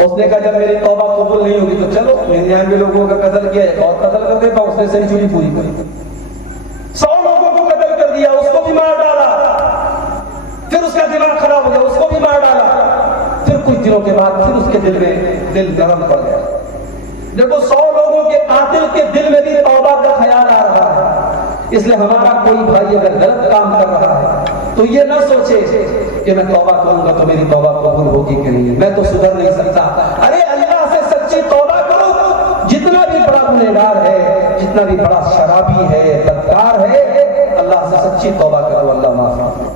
اس نے کہا جب میری توبہ قبول نہیں ہوگی تو چلو 99 لوگوں کا قتل کیا, ایک اور قتل کر دیتا. اس نے سینچری پوری کری, 100 لوگوں کو قتل کر دیا, اس کو بھی مار ڈالا. پھر اس کا دماغ خراب ہو گیا, اس کو بھی مار ڈالا. پھر کچھ دنوں کے بعد پھر اس کے دل میں دل نرم پڑ گیا. دیکھو 100 لوگوں کے قاتل کے دل میں بھی توبہ کا خیال آ رہا ہے. اس لیے ہمارا کوئی بھائی اگر غلط کام کر رہا ہے تو یہ نہ سوچے کہ میں توبہ کروں گا تو میری توبہ قبول ہوگی کہ نہیں, میں تو سدھر نہیں سکتا. ارے اللہ سے سچی توبہ کرو. جتنا بھی بڑا گنہگار ہے, جتنا بھی بڑا شرابی ہے, بدکار ہے, اللہ سے سچی توبہ کرو, اللہ معاف کرے.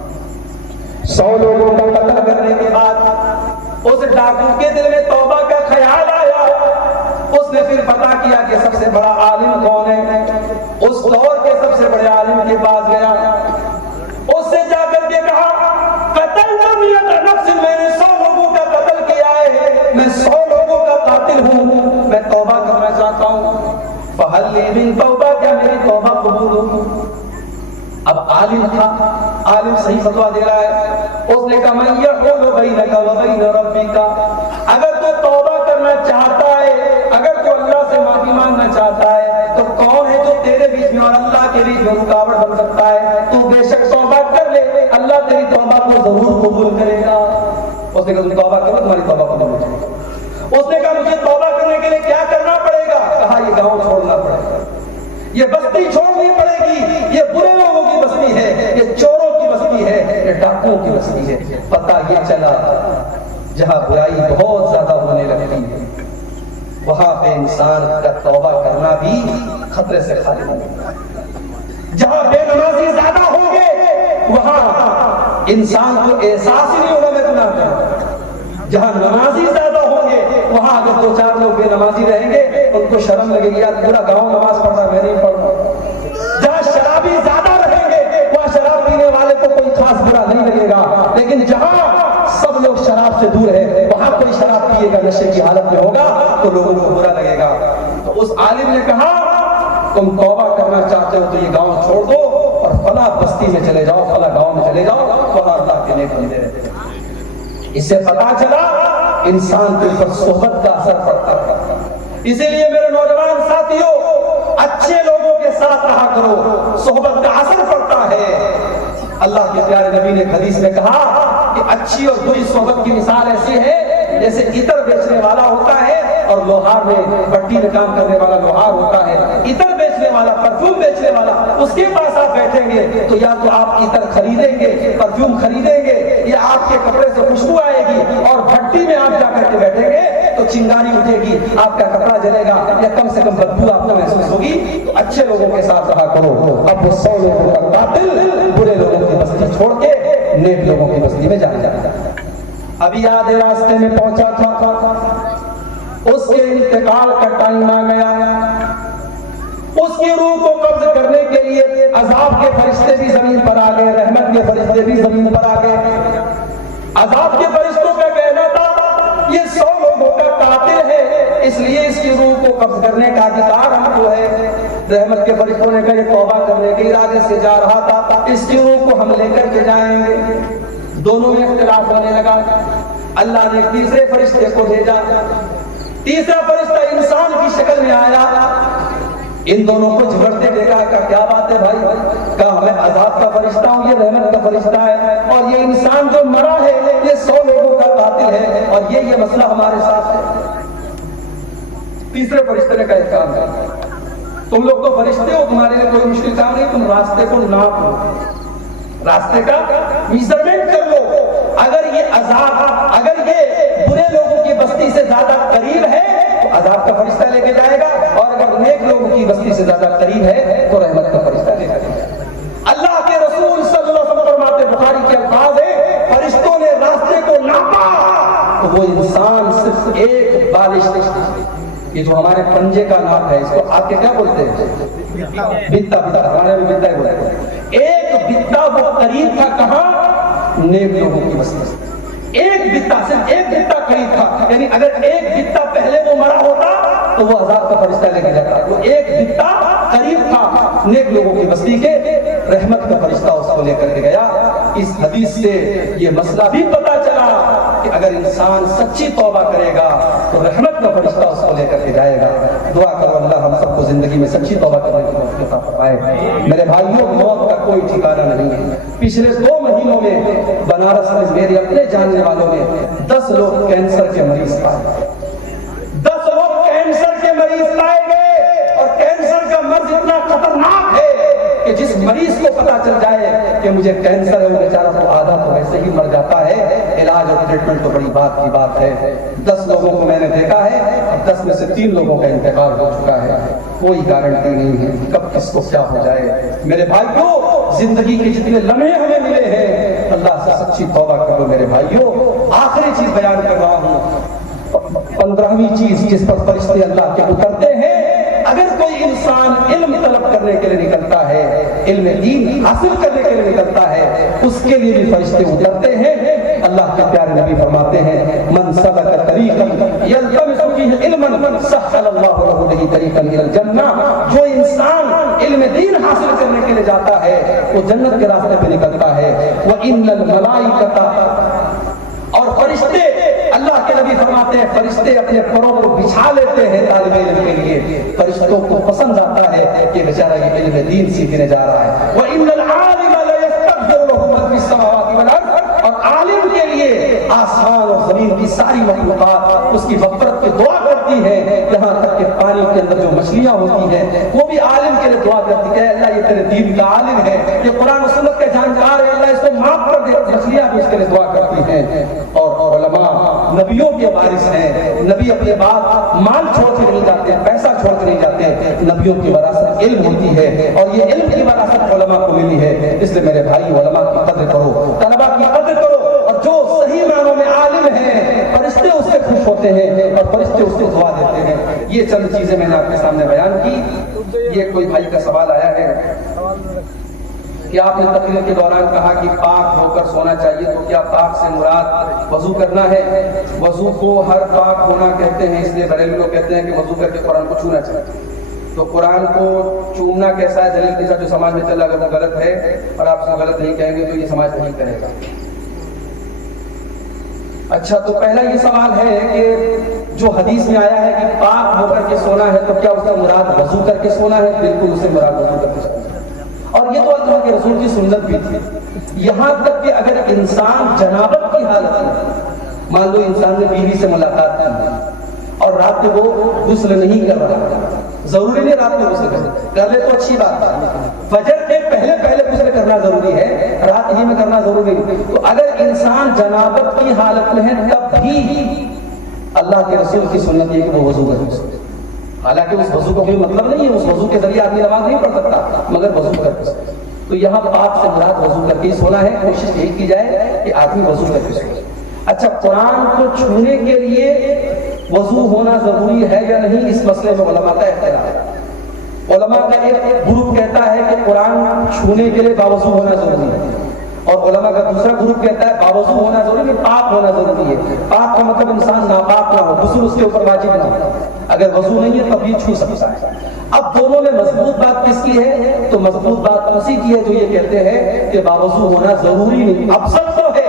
100 لوگوں کا قتل کرنے کے بعد اس ڈاکو کے دل میں توبہ کا خیال آیا. اس نے پھر پتا کیا کہ سب سے بڑا عالم کون ہے. اس دور کے سب سے بڑے عالم کے پاس گیا, اس سے جا کر کے کہا قتل نفس, میں نے 100 لوگوں کا قتل کیا ہے, میں 100 لوگوں کا قاتل ہوں, میں توبہ کرنا چاہتا ہوں. فہل لی من توبہ, کیا میری توبہ قبول ہوگی؟ اب عالم تھا, عالم صحیح فتویٰ دے رہا ہے. اس نے کہا من یحول بینک و بین ربک, اگر تو توبہ کرنا چاہتا ہے, اگر تو اللہ سے معافی مانگنا چاہتا ہے, تو کون ہے جو تیرے بیچ میں اور اللہ کے بیچ میں رکاوٹ بن سکتا ہے؟ تو بے شک توبہ کر لے, اللہ تیری توبہ کو ضرور قبول کرے گا. اس نے کہا تم توبہ کرو, تمہاری توبہ قبول ہو جائے گی. اس نے کہا مجھے توبہ کرنے کے لیے کیا کرنا پڑے گا؟ کہا یہ گاؤں چھوڑنا پڑے گا, یہ بستی چھوڑنی ڈاکوؤں کی بستی ہے. پتہ یہ چلا جہاں برائی بہت زیادہ ہونے لگتی ہے وہاں پہ انسان کا توبہ کرنا بھی خطرے سے خالی نہیں ہوتا. جہاں بے نمازی زیادہ ہوں گے وہاں انسان کو احساس ہی نہیں ہوگا میں گناہ کر رہا ہوں. جہاں نمازی زیادہ ہوں گے وہاں اگر 2-4 لوگ بے نمازی رہیں گے ان کو شرم لگے گی یار پورا گاؤں نماز پڑھ رہا میں نہیں پڑھ رہا. جہاں شرابی زیادہ رہیں گے وہاں شراب پینے والے کو کوئی خاص برا نہیں لگے گا. لیکن جہاں سب لوگ شراب سے دور ہے وہاں کوئی شراب پیے گا نشے کی حالت میں ہوگا تو لوگوں کو برا لگے گا. تو اس عالم نے کہا تم توبہ کرنا چاہتے ہو تو یہ گاؤں چھوڑ دو اور فلاں بستی میں چلے جاؤ فلاں گاؤں میں چلے جاؤ وہاں اللہ کے نیک بندے رہتے ہیں. اس سے پتا چلا انسان کے اوپر صحبت کا اثر پڑتا ہے. اسی لیے میرے نوجوان ساتھیوں اچھے لوگوں کے ساتھ رہا کرو صحبت کا اثر پڑتا ہے. اللہ کے پیارے نبی نے حدیث میں کہا کہ اچھی اور بری صحبت کی مثال ایسی ہے جیسے عطر بیچنے والا ہوتا ہے اور لوہار میں بٹی میں کام کرنے والا لوہار ہوتا ہے. عطر بیچنے والا پرفیوم بیچنے والا اس کے پاس آپ بیٹھیں گے تو یا تو آپ عطر خریدیں گے پرفیوم خریدیں گے یا آپ کے کپڑے سے خوشبو آئے گی اور بھٹی میں آپ جا کر کے بیٹھیں گے تو چنگاری اٹھے گی آپ کا کپڑا جلے گا یا کم سے کم بدبو آپ کو محسوس ہوگی. تو اچھے لوگوں کے ساتھ رہا کرو. اب وہ 100 لوگوں کا قاتل برے لوگوں کی بستی چھوڑ کے نیک لوگوں کی بستی میں جانا جاتا ہے. ابھی یاد ہے راستے میں پہنچا تھا اس کے انتقال کا ٹائم آ گیا. اس کی روح کو قبض کرنے کے لیے عذاب کے فرشتے بھی زمین پر آ گئے رحمت کے فرشتے بھی زمین پر آ گئے. عذاب کے فرشتوں کا کہنا تھا یہ 100 لوگوں کا قاتل ہے اس لیے اس کی روح کو قبض کرنے کا ادھیکار ہم کو ہے. رحمت کے فرشتوں نے کہا یہ توبہ کرنے کے ارادے سے جا رہا تھا اس کی روح کو ہم لے کر کے جائیں گے. دونوں میں اختلاف ہونے لگا. اللہ نے تیسرے فرشتے کو بھیجا. تیسرا فرشتہ انسان کی شکل میں آیا. ان دونوں کو جھگڑتے دیکھا کہ کیا بات ہے بھائی کہا میں عذاب کا فرشتہ ہوں یہ رحمت کا فرشتہ ہے اور یہ انسان جو مرا ہے یہ 100 لوگوں کا قاتل ہے اور یہ مسئلہ ہمارے ساتھ ہے. تیسرے فرشتے نے کہا ایک کام کر تم لوگ تو فرشتے ہو تمہارے لیے کوئی مشکل کام نہیں تم راستے کو ناپ لو راستے کا میزرمنٹ کر لو. اگر یہ عذاب اگر یہ برے لوگوں کی بستی سے زیادہ قریب ہے تو عذاب کا فرشتہ لے کے جائے گا اور اگر نیک لوگوں کی بستی سے زیادہ قریب ہے تو رحمت کا فرشتہ لے کر جائے گا. اللہ کے رسول صلی اللہ علیہ وسلم فرماتے بخاری کے الفاظ ہیں فرشتوں نے راستے کو ناپا تو وہ انسان صرف ایک بالش یہ جو ہمارے پنجے کا ناپ ہے اس کو آپ کے کیا بولتے ہیں بتا ہمارے میں بتا ہی بولتے ہیں. ایک بتا وہ قریب تھا کہاں نیک لوگوں کی بستی ایک بتا صرف ایک بتا قریب تھا یعنی اگر ایک بتا پہلے وہ مرا ہوتا تو وہ عذاب کا فرشتہ لے کے جاتا. وہ ایک بتا قریب تھا نیک لوگوں کی بستی کے رحمت کا فرشتہ اس کو لے کر کے گیا. اس حدیث سے یہ مسئلہ بھی پتا چلا کہ اگر انسان سچی توبہ کرے گا تو رحمت کا فرشتہ اس کو لے کر کے جائے گا. دعا کرو اللہ ہم سب کو زندگی میں سچی توبہ کرنے کی توفیق عطا فرمائے. میرے بھائیوں موت کا کوئی ٹھکانہ نہیں ہے. پچھلے 2 مہینوں میں بنارس میں میرے اپنے جاننے والوں میں 10 لوگ کینسر کے مریض پائے 10 لوگ کینسر کے مریض پائے گئے اور کینسر کا مرض اتنا خطرناک ہے کہ جس مریض کو پتا چل جائے کہ مجھے کینسر ہے وہ بیچارہ تو آدھا تو ویسے ہی مر جاتا ہے. علاج اور ٹریٹمنٹ تو بڑی بات کی بات ہے. 10 لوگوں کو میں نے دیکھا ہے 10 میں سے 3 لوگوں کا انتقال ہو چکا ہے. کوئی گارنٹی نہیں ہے کب کس کو کیا ہو جائے. میرے بھائیوں زندگی کے جتنے لمحے ہمیں ملے ہیں اللہ سے سچی توبہ کرو. میرے بھائیوں آخری چیز بیان کر رہا ہوں 15ویں چیز جس پر فرشتے اللہ کے اترتے ہیں. اگر کوئی انسان علم طلب کرنے کے لیے نکلتا ہے علم دین حاصل کرنے کے لیے نکلتا ہے اس کے لیے بھی فرشتے اترتے ہیں. اللہ کے پیارے نبی فرماتے ہیں من سلک طریقا یلتمس فیہ علما سہل اللہ لہ به طریقا الی الجنہ. جو انسان علم دین حاصل کرنے کے لیے جاتا ہے وہ جنت کے راستے پہ نکلتا ہے. وان الملائکۃ اور فرشتے اللہ کے نبی فرماتے ہیں فرشتے اپنے پروں کو بچھا لیتے ہیں طالب علم کے لیے. فرشتوں کو پسند آتا ہے کہ بیچارہ یہ علم دین سیکھنے جا رہا ہے. وَإِنَّ الْعَالِمَ لَيَسْتَغْفِرُ لَهُ مَن فِي السَّمَاوَاتِ وَالْأَرْضِ اور عالم کے لیے آسمان اور زمین کی ساری مخلوقات اس کی مغفرت کی دعا کرتی ہے. یہاں تک کہ پانی کے اندر جو مچھلیاں ہوتی ہیں وہ بھی عالم کے لیے دعا کرتی ہے اللہ یہ تیرے دین کا عالم ہے یہ قرآن و سنت کا جانکار ہے اللہ اس کو معاف کر مچھلیاں بھی اس کے لیے دعا کرتی ہیں. اور علماء نبیوں کے وارث ہیں. نبی اپنے بعد مال چھوڑ کے نہیں جاتے, پیسہ چھوڑ کے نہیں جاتے. نبیوں کی وراثت علم ہوتی ہے, اور یہ علم کی وراثت علماء کو ملی ہے. اس لیے میرے بھائی علماء کی قدر کرو, طلباء کی قدر کرو, اور جو صحیح معنوں میں عالم ہیں فرشتے اس سے خوش ہوتے ہیں اور فرشتے اس کو دعا دیتے ہیں. یہ چند چیزیں میں نے آپ کے سامنے بیان کی. یہ کوئی بھائی کا سوال آیا ہے کہ آپ نے تقریر کے دوران کہا کہ پاک ہو کر سونا چاہیے, تو کیا پاک سے مراد وضو کرنا ہے؟ وضو کو ہر پاک ہونا کہتے ہیں, اس لیے بریلوی لوگ کہتے ہیں کہ وضو کر کے قرآن کو چھونا چاہیے. تو قرآن کو چومنا کیسا ہے؟ دلیل کے ساتھ جو سماج میں چل رہا ہے اگر وہ غلط ہے اور آپ سے غلط نہیں کہیں گے تو یہ سماج نہیں کرے گا. اچھا, تو پہلا یہ سوال ہے کہ جو حدیث میں آیا ہے کہ پاک ہو کر کے سونا ہے, تو کیا اس کا مراد وضو کر کے سونا ہے؟ بالکل اسے مراد وضو کر کے سونا ہے. اور یہ تو اللہ کے رسول کی سنت بھی تھی. یہاں تک کہ اگر انسان جنابت کی حالت میں, مان لو انسان نے بیوی سے ملاقات کی اور رات میں وہ غسل نہیں کر رہا, ضروری نہیں رات میں غسل کر لے تو اچھی بات ہے, فجر کے پہلے غسل کرنا ضروری ہے, رات ہی میں کرنا ضروری نہیں. تو اگر انسان جنابت کی حالت میں ہے تب بھی اللہ کے رسول کی سنت یہ کہ وہ وضو کر کے. حالانکہ اس وضو کا کوئی مطلب نہیں ہے, اس وضو کے ذریعے آدمی نماز نہیں پڑھ سکتا, مگر وضو کر کے. تو یہاں پاک سے مراد وضو کر کے سونا ہے. کوشش یہی کی جائے کہ آدمی وضو کر کے سوئے. اچھا, قرآن کو چھونے کے لیے وضو ہونا ضروری ہے یا نہیں, اس مسئلے میں علماء کا اختلاف ہے. علماء کا ایک گروپ کہتا ہے کہ قرآن چھونے کے لیے باوضو ہونا ضروری ہے, اور علماء کا دوسرا گروپ کہتا ہے باوضو ہونا ضروری ہے, پاک ہونا ضروری ہے. پاک کا مطلب انسان ناپاک نہ ہو, غسل اس کے اوپر واجب نہ ہو. اگر وضو نہیں ہے تب بھی چھو سکتا ہے. اب دونوں میں مضبوط بات کس کی ہے؟ تو مضبوط بات اسی کی ہے جو یہ کہتے ہیں کہ باوضو ہونا ضروری نہیں. اب سب تو ہے,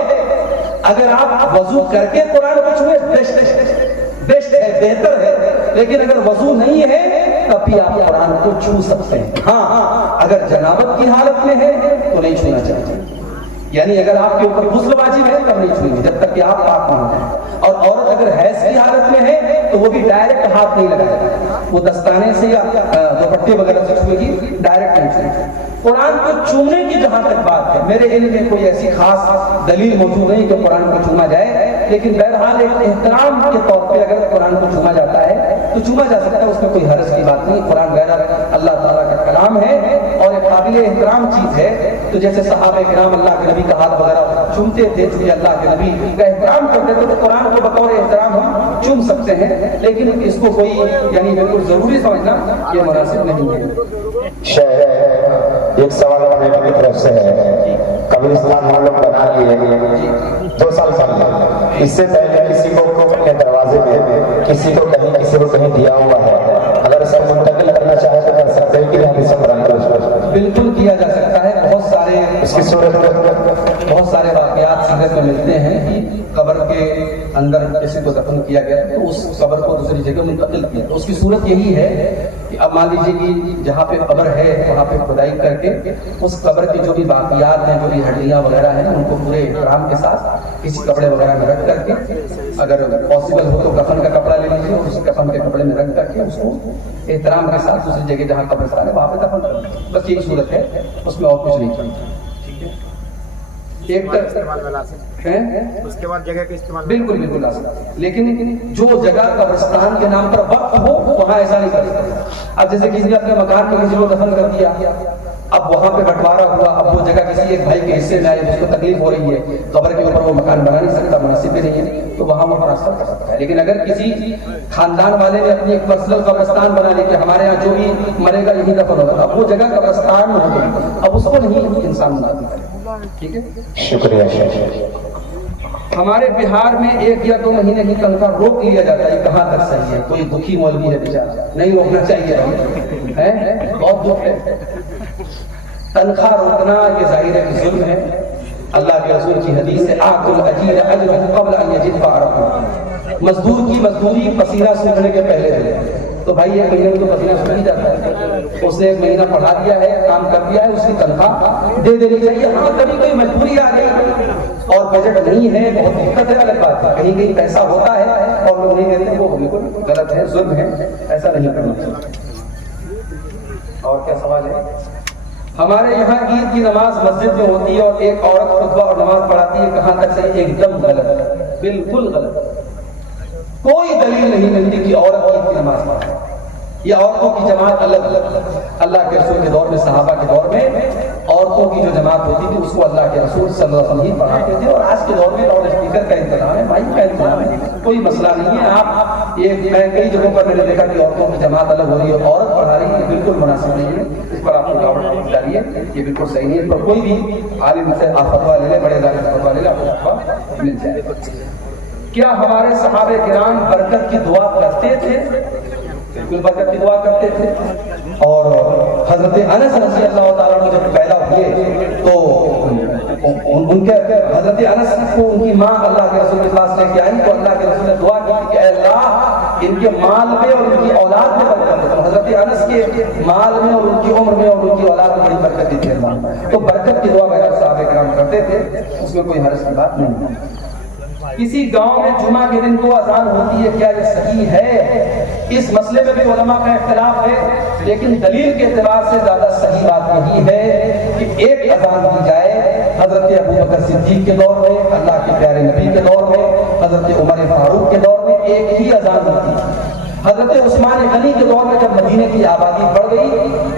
اگر آپ وضو کر کے قرآن کو چھوئے بیسٹ ہے, بہتر ہے, لیکن اگر وضو نہیں ہے تب بھی آپ قرآن کو چھو سکتے ہیں. ہاں, اگر جنابت کی حالت میں ہے تو نہیں چھونا چاہیے, یعنی اگر آپ کے اوپر غسل واجب ہے تب نہیں چھوئیں گے جب تک کہ آپ پاک نہ ہوں. اور عورت اگر حیض کی حالت میں ہے تو وہ بھی ڈائریکٹ ہاتھ نہیں لگائے گا, وہ دستانے سے یا دوپٹے وغیرہ سے چھوئے گی, ڈائریکٹ نہیں چھوئے گی. قرآن کو چومنے کی جہاں تک بات ہے, میرے علم میں کوئی ایسی خاص دلیل موجود نہیں کہ قرآن کو چوما جائے, لیکن بہرحال ایک احترام کے طور پہ اگر قرآن کو چوما جاتا ہے تو چوما جا سکتا ہے, اس میں کوئی حرج کی بات نہیں. قرآن بہرحال اللہ تعالیٰ کا کلام ہے اور ایک قابل احترام چیز ہے. تو جیسے صحابہ کرام اللہ کے نبی کا ہاتھ وغیرہ چومتے تھے, چونکہ اللہ کے نبی کا احترام کرتے تھے, تو قرآن کو بطور احترام ہم چوم سکتے ہیں, لیکن اس کو کوئی یعنی بالکل ضروری سمجھنا یہ مناسب نہیں ہے. ایک سوال میڈم کی طرف سے ہے, قبرستان ہم لوگ بنا لیے 2 سال پہلے, اس سے پہلے کسی کو اپنے دروازے میں کسی کو کہیں دیا ہوا ہے, اگر اس کو منتقل کرنا چاہے تو کر سکتے ہیں کہ نہیں؟ سب بالکل کیا جا سکتا ہے. بہت سارے واقعات سیرت میں ملتے ہیں کہ قبر کے اندر کسی کو دفن کیا گیا تو اس قبر کو دوسری جگہ منتقل کیا. اس کی صورت یہی ہے کہ اب مان لیجیے کہ جہاں پہ قبر ہے وہاں پہ کھدائی کر کے اس قبر کی جو بھی باقیات ہیں, جو بھی ہڈیاں وغیرہ ہیں, ان کو پورے احترام کے ساتھ کسی کپڑے وغیرہ میں رکھ کر کے, اگر پاسبل ہو تو کفن کا کپڑا لے لیجیے اور اس کفن کے کپڑے میں رکھ کر کے اس کو احترام کے ساتھ دوسری جگہ جہاں قبرستان ہے وہاں پہ دفن کر دیں. بس یہی صورت ہے, اس میں اور کچھ نہیں چاہیے. اس کے بعد جگہ کے استعمال بالکل لا سکتے, لیکن جو جگہ قبرستان کے نام پر وقف ہو وہاں ایسا نہیں کر سکتے. اب جیسے کسی نے اپنے مکان میں کسی کو دفن کر دیا, اب وہاں پہ بٹوارا ہوا, اب وہ جگہ کسی ایک بھائی کے حصے میں آئی جس کو تکلیف ہو رہی ہے, قبر کے اوپر وہ مکان بنا نہیں سکتا, مناسب بھی نہیں ہے, تو وہاں وہ ٹرانسفر کر سکتا ہے. لیکن اگر کسی خاندان والے نے اپنی ایک پرسنل قبرستان بنا لی کہ ہمارے یہاں جو بھی مرے گا یہی دفن ہوگا, اب وہ جگہ قبرستان ہو گئی, اب اس کو نہیں انسان مناسب کرے. ٹھیک ہے, شکریہ. ہمارے بہار میں 1 یا 2 مہینے کی تنخواہ روک لیا جاتا ہے, کہاں تک صحیح ہے؟ کوئی دکھی مولوی ہے بیچارہ, نہیں روکنا چاہیے ہے, بہت دکھ ہے. تنخواہ روکنا یہ ظاہر ہے کہ ظلم ہے. اللہ کے رسول کی حدیث ہے آتُ الْأَجِيرَ أَجْرَهُ قَبْلَ أَنْ يَجِدَّ فَأَرَهُ, مزدور کی مزدوری پسینہ سوکھنے کے پہلے ہے. تو بھائی 1 مہینے میں تو پسینہ سوکھ ہی جاتا ہے, اس نے 1 مہینہ پڑھا دیا ہے, کام کر دیا ہے, اس کی تنخواہ دے دینی چاہیے. ہاں کبھی کوئی مجبوری آ گئی اور بجٹ نہیں ہے, بہت دقت ہے, الگ بات ہے. کہیں پیسہ ہوتا ہے اور لوگ نہیں دیتے, وہ بالکل غلط ہے, ظلم ہے, ایسا نہیں کرنا چاہیے. اور کیا سوال ہے؟ ہمارے یہاں عید کی نماز مسجد میں ہوتی ہے اور ایک عورت خطبہ اور نماز پڑھاتی ہے، کہاں تک صحیح؟ ایک دم غلط، بالکل غلط۔ کوئی دلیل نہیں ملتی کہ عورت عید کی نماز پڑھے۔ یہ عورتوں کی جماعت الگ الگ، اللہ کے رسول کے دور میں، صحابہ کے دور میں عورتوں کی جو جماعت ہوتی تھی اس کو اللہ کے رسول صلی اللہ علیہ وسلم پڑھاتے تھے، اور آج کے دور میں لاؤڈ اسپیکر کا انتظام ہے، مائک کا انتظام ہے، کوئی مسئلہ نہیں ہے۔ آپ یہ میں کئی جگہوں پر میں نے دیکھا کہ عورتوں کی جماعت الگ ہو رہی ہے، عورت پڑھا رہی ہے، یہ بالکل مناسب نہیں ہے، اس پر آپ کو لاؤڈ ڈالیے، یہ بالکل صحیح نہیں ہے۔ پر کوئی بھی عالم سے آپ فتویٰ لے لیں، بڑے ادارے سے فتویٰ لے لیں، آپ کو فتویٰ مل جائے گا۔ کیا ہمارے صحابہ کرام برکت کی دعا کرتے تھے؟ بالکل برکت کی دعا کرتے تھے۔ اور حضرت انس رضی اللہ تعالیٰ عنہ جب پیدا ہوئے تو ان کے حضرت انس کو ان کی ماں اللہ کے رسول کے پاس لے کے آئی، تو اللہ کے رسول نے دعا کی کہ اے اللہ ان کے مال میں اور ان کی اولاد میں برکت دے۔ تو حضرت انس کے مال میں اور ان کی عمر میں اور ان کی اولاد میں بڑی برکت دی تھی اللہ، تو برکت کی دعا بغیر صحابہ کرام کرتے تھے، اس میں کوئی حرج کی بات نہیں۔ کسی گاؤں میں جمعہ کے دن کو اذان ہوتی ہے، کیا یہ صحیح ہے؟ اس مسئلے میں بھی علماء کا اختلاف ہے، لیکن دلیل کے اعتبار سے زیادہ صحیح بات یہی ہے کہ ایک اذان دی جائے۔ حضرت ابو بکر صدیق کے دور میں، اللہ کے پیارے نبی کے دور میں، حضرت عمر فاروق کے دور میں ایک ہی اذان ہوتی تھی۔ حضرت عثمان غنی کے دور میں جب مدینے کی آبادی بڑھ گئی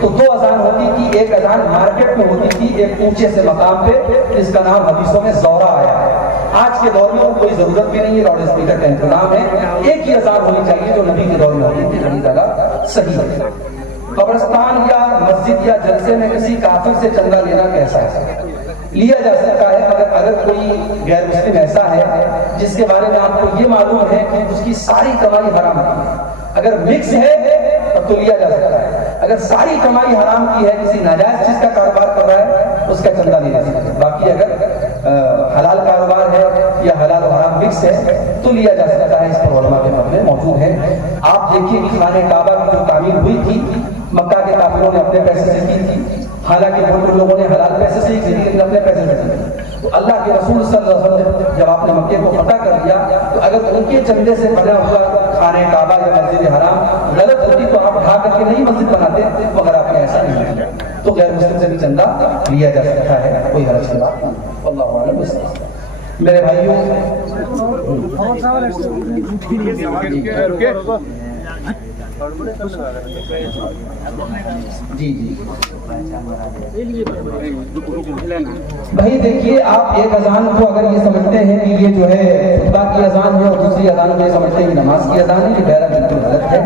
تو دو اذان ہوتی تھی، ایک اذان مارکیٹ میں ہوتی تھی ایک اونچے سے مقام پہ، جس کا نام حدیثوں میں زورہ آیا ہے۔ آج کے دور میں کوئی ضرورت بھی نہیں ہے، لاؤڈ اسپیکر کا انتظام ہے، ایک ہی اذان ہونی چاہیے جو نبی کے دور میں ہوتی تھی، بڑی جگہ صحیح ہے۔ قبرستان یا مسجد یا جلسے میں کسی کافر سے چندہ لینا کیسا ہے؟ لیا جا سکتا ہے، مگر اگر کوئی غیر مسلم ایسا ہے جس کے بارے میں آپ کو یہ معلوم ہے کہ اس کی ساری کمائی حرام کی ہے، اگر مکس ہے تب تو لیا جا سکتا ہے۔ اگر ساری کمائی حرام کی ہے، کسی ناجائز چیز کا کاروبار کر رہا ہے، اس کا چندہ نہیں لے سکتا۔ باقی اگر حلال کاروبار ہے یا حلال و حرام مکس ہے تو لیا جا سکتا ہے، اس پر علماء کے فتوے موجود ہیں۔ آپ دیکھیے کہ خانہ کعبہ کی جو تعمیر ہوئی تھی مکہ کے کافروں نے اپنے پیسے سے کی تھی، حالانکہ بہت لوگوں نے حلال پیسے سے ہی کی تھی لیکن اپنے پیسے سے کی۔ تو اللہ کے رسول صلی اللہ علیہ وسلم جب آپ نے مکے کو فتح کر دیا تو اگر ان کے چندے سے بنا ہوا خانہ کعبہ یا مسجد حرام غلط ہوتی تو آپ ڈھا کر کے نہیں مسجد بناتے، مگر آپ نے ایسا نہیں کیا، تو غیر مسلم سے بھی چندہ لیا جا سکتا ہے، کوئی حرج کی بات نہیں۔ اللہ عالم۔ میرے بھائیوں، جی جی بھائی دیکھیے، آپ ایک اذان کو اگر یہ سمجھتے ہیں کہ یہ جو ہے خطبہ کی اذان ہے اور دوسری اذان کو یہ سمجھتے ہیں کہ نماز کی اذان ہے، یہ بہرحال بالکل غلط ہے۔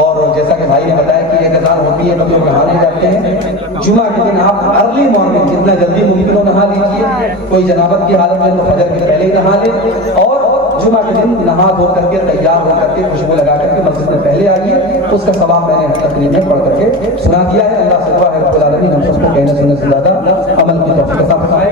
اور جیسا کہ بھائی نے بتایا کہ ایک اذان ہوتی ہے، لوگ نہانے جاتے ہیں جمعہ کے دن، آپ ارلی مارننگ جتنا جلدی ممکن ہو نہا لیجیے، کوئی جنابت کی حالت میں تو فجر کے پہلے ہی نہا لے، اور جمعہ کے دن نہا دھو کر کے تیار ہو کر کے خوشبو لگا کر کے مسجد میں پہلے آئیے، اس کا ثواب میں نے تقریر میں پڑھ کر کے سنا دیا ہے۔ اللہ سے دعا ہے رب العالمین ہم سب کو کہنے سننے سے زیادہ عمل کی توفیق عطا فرمائے۔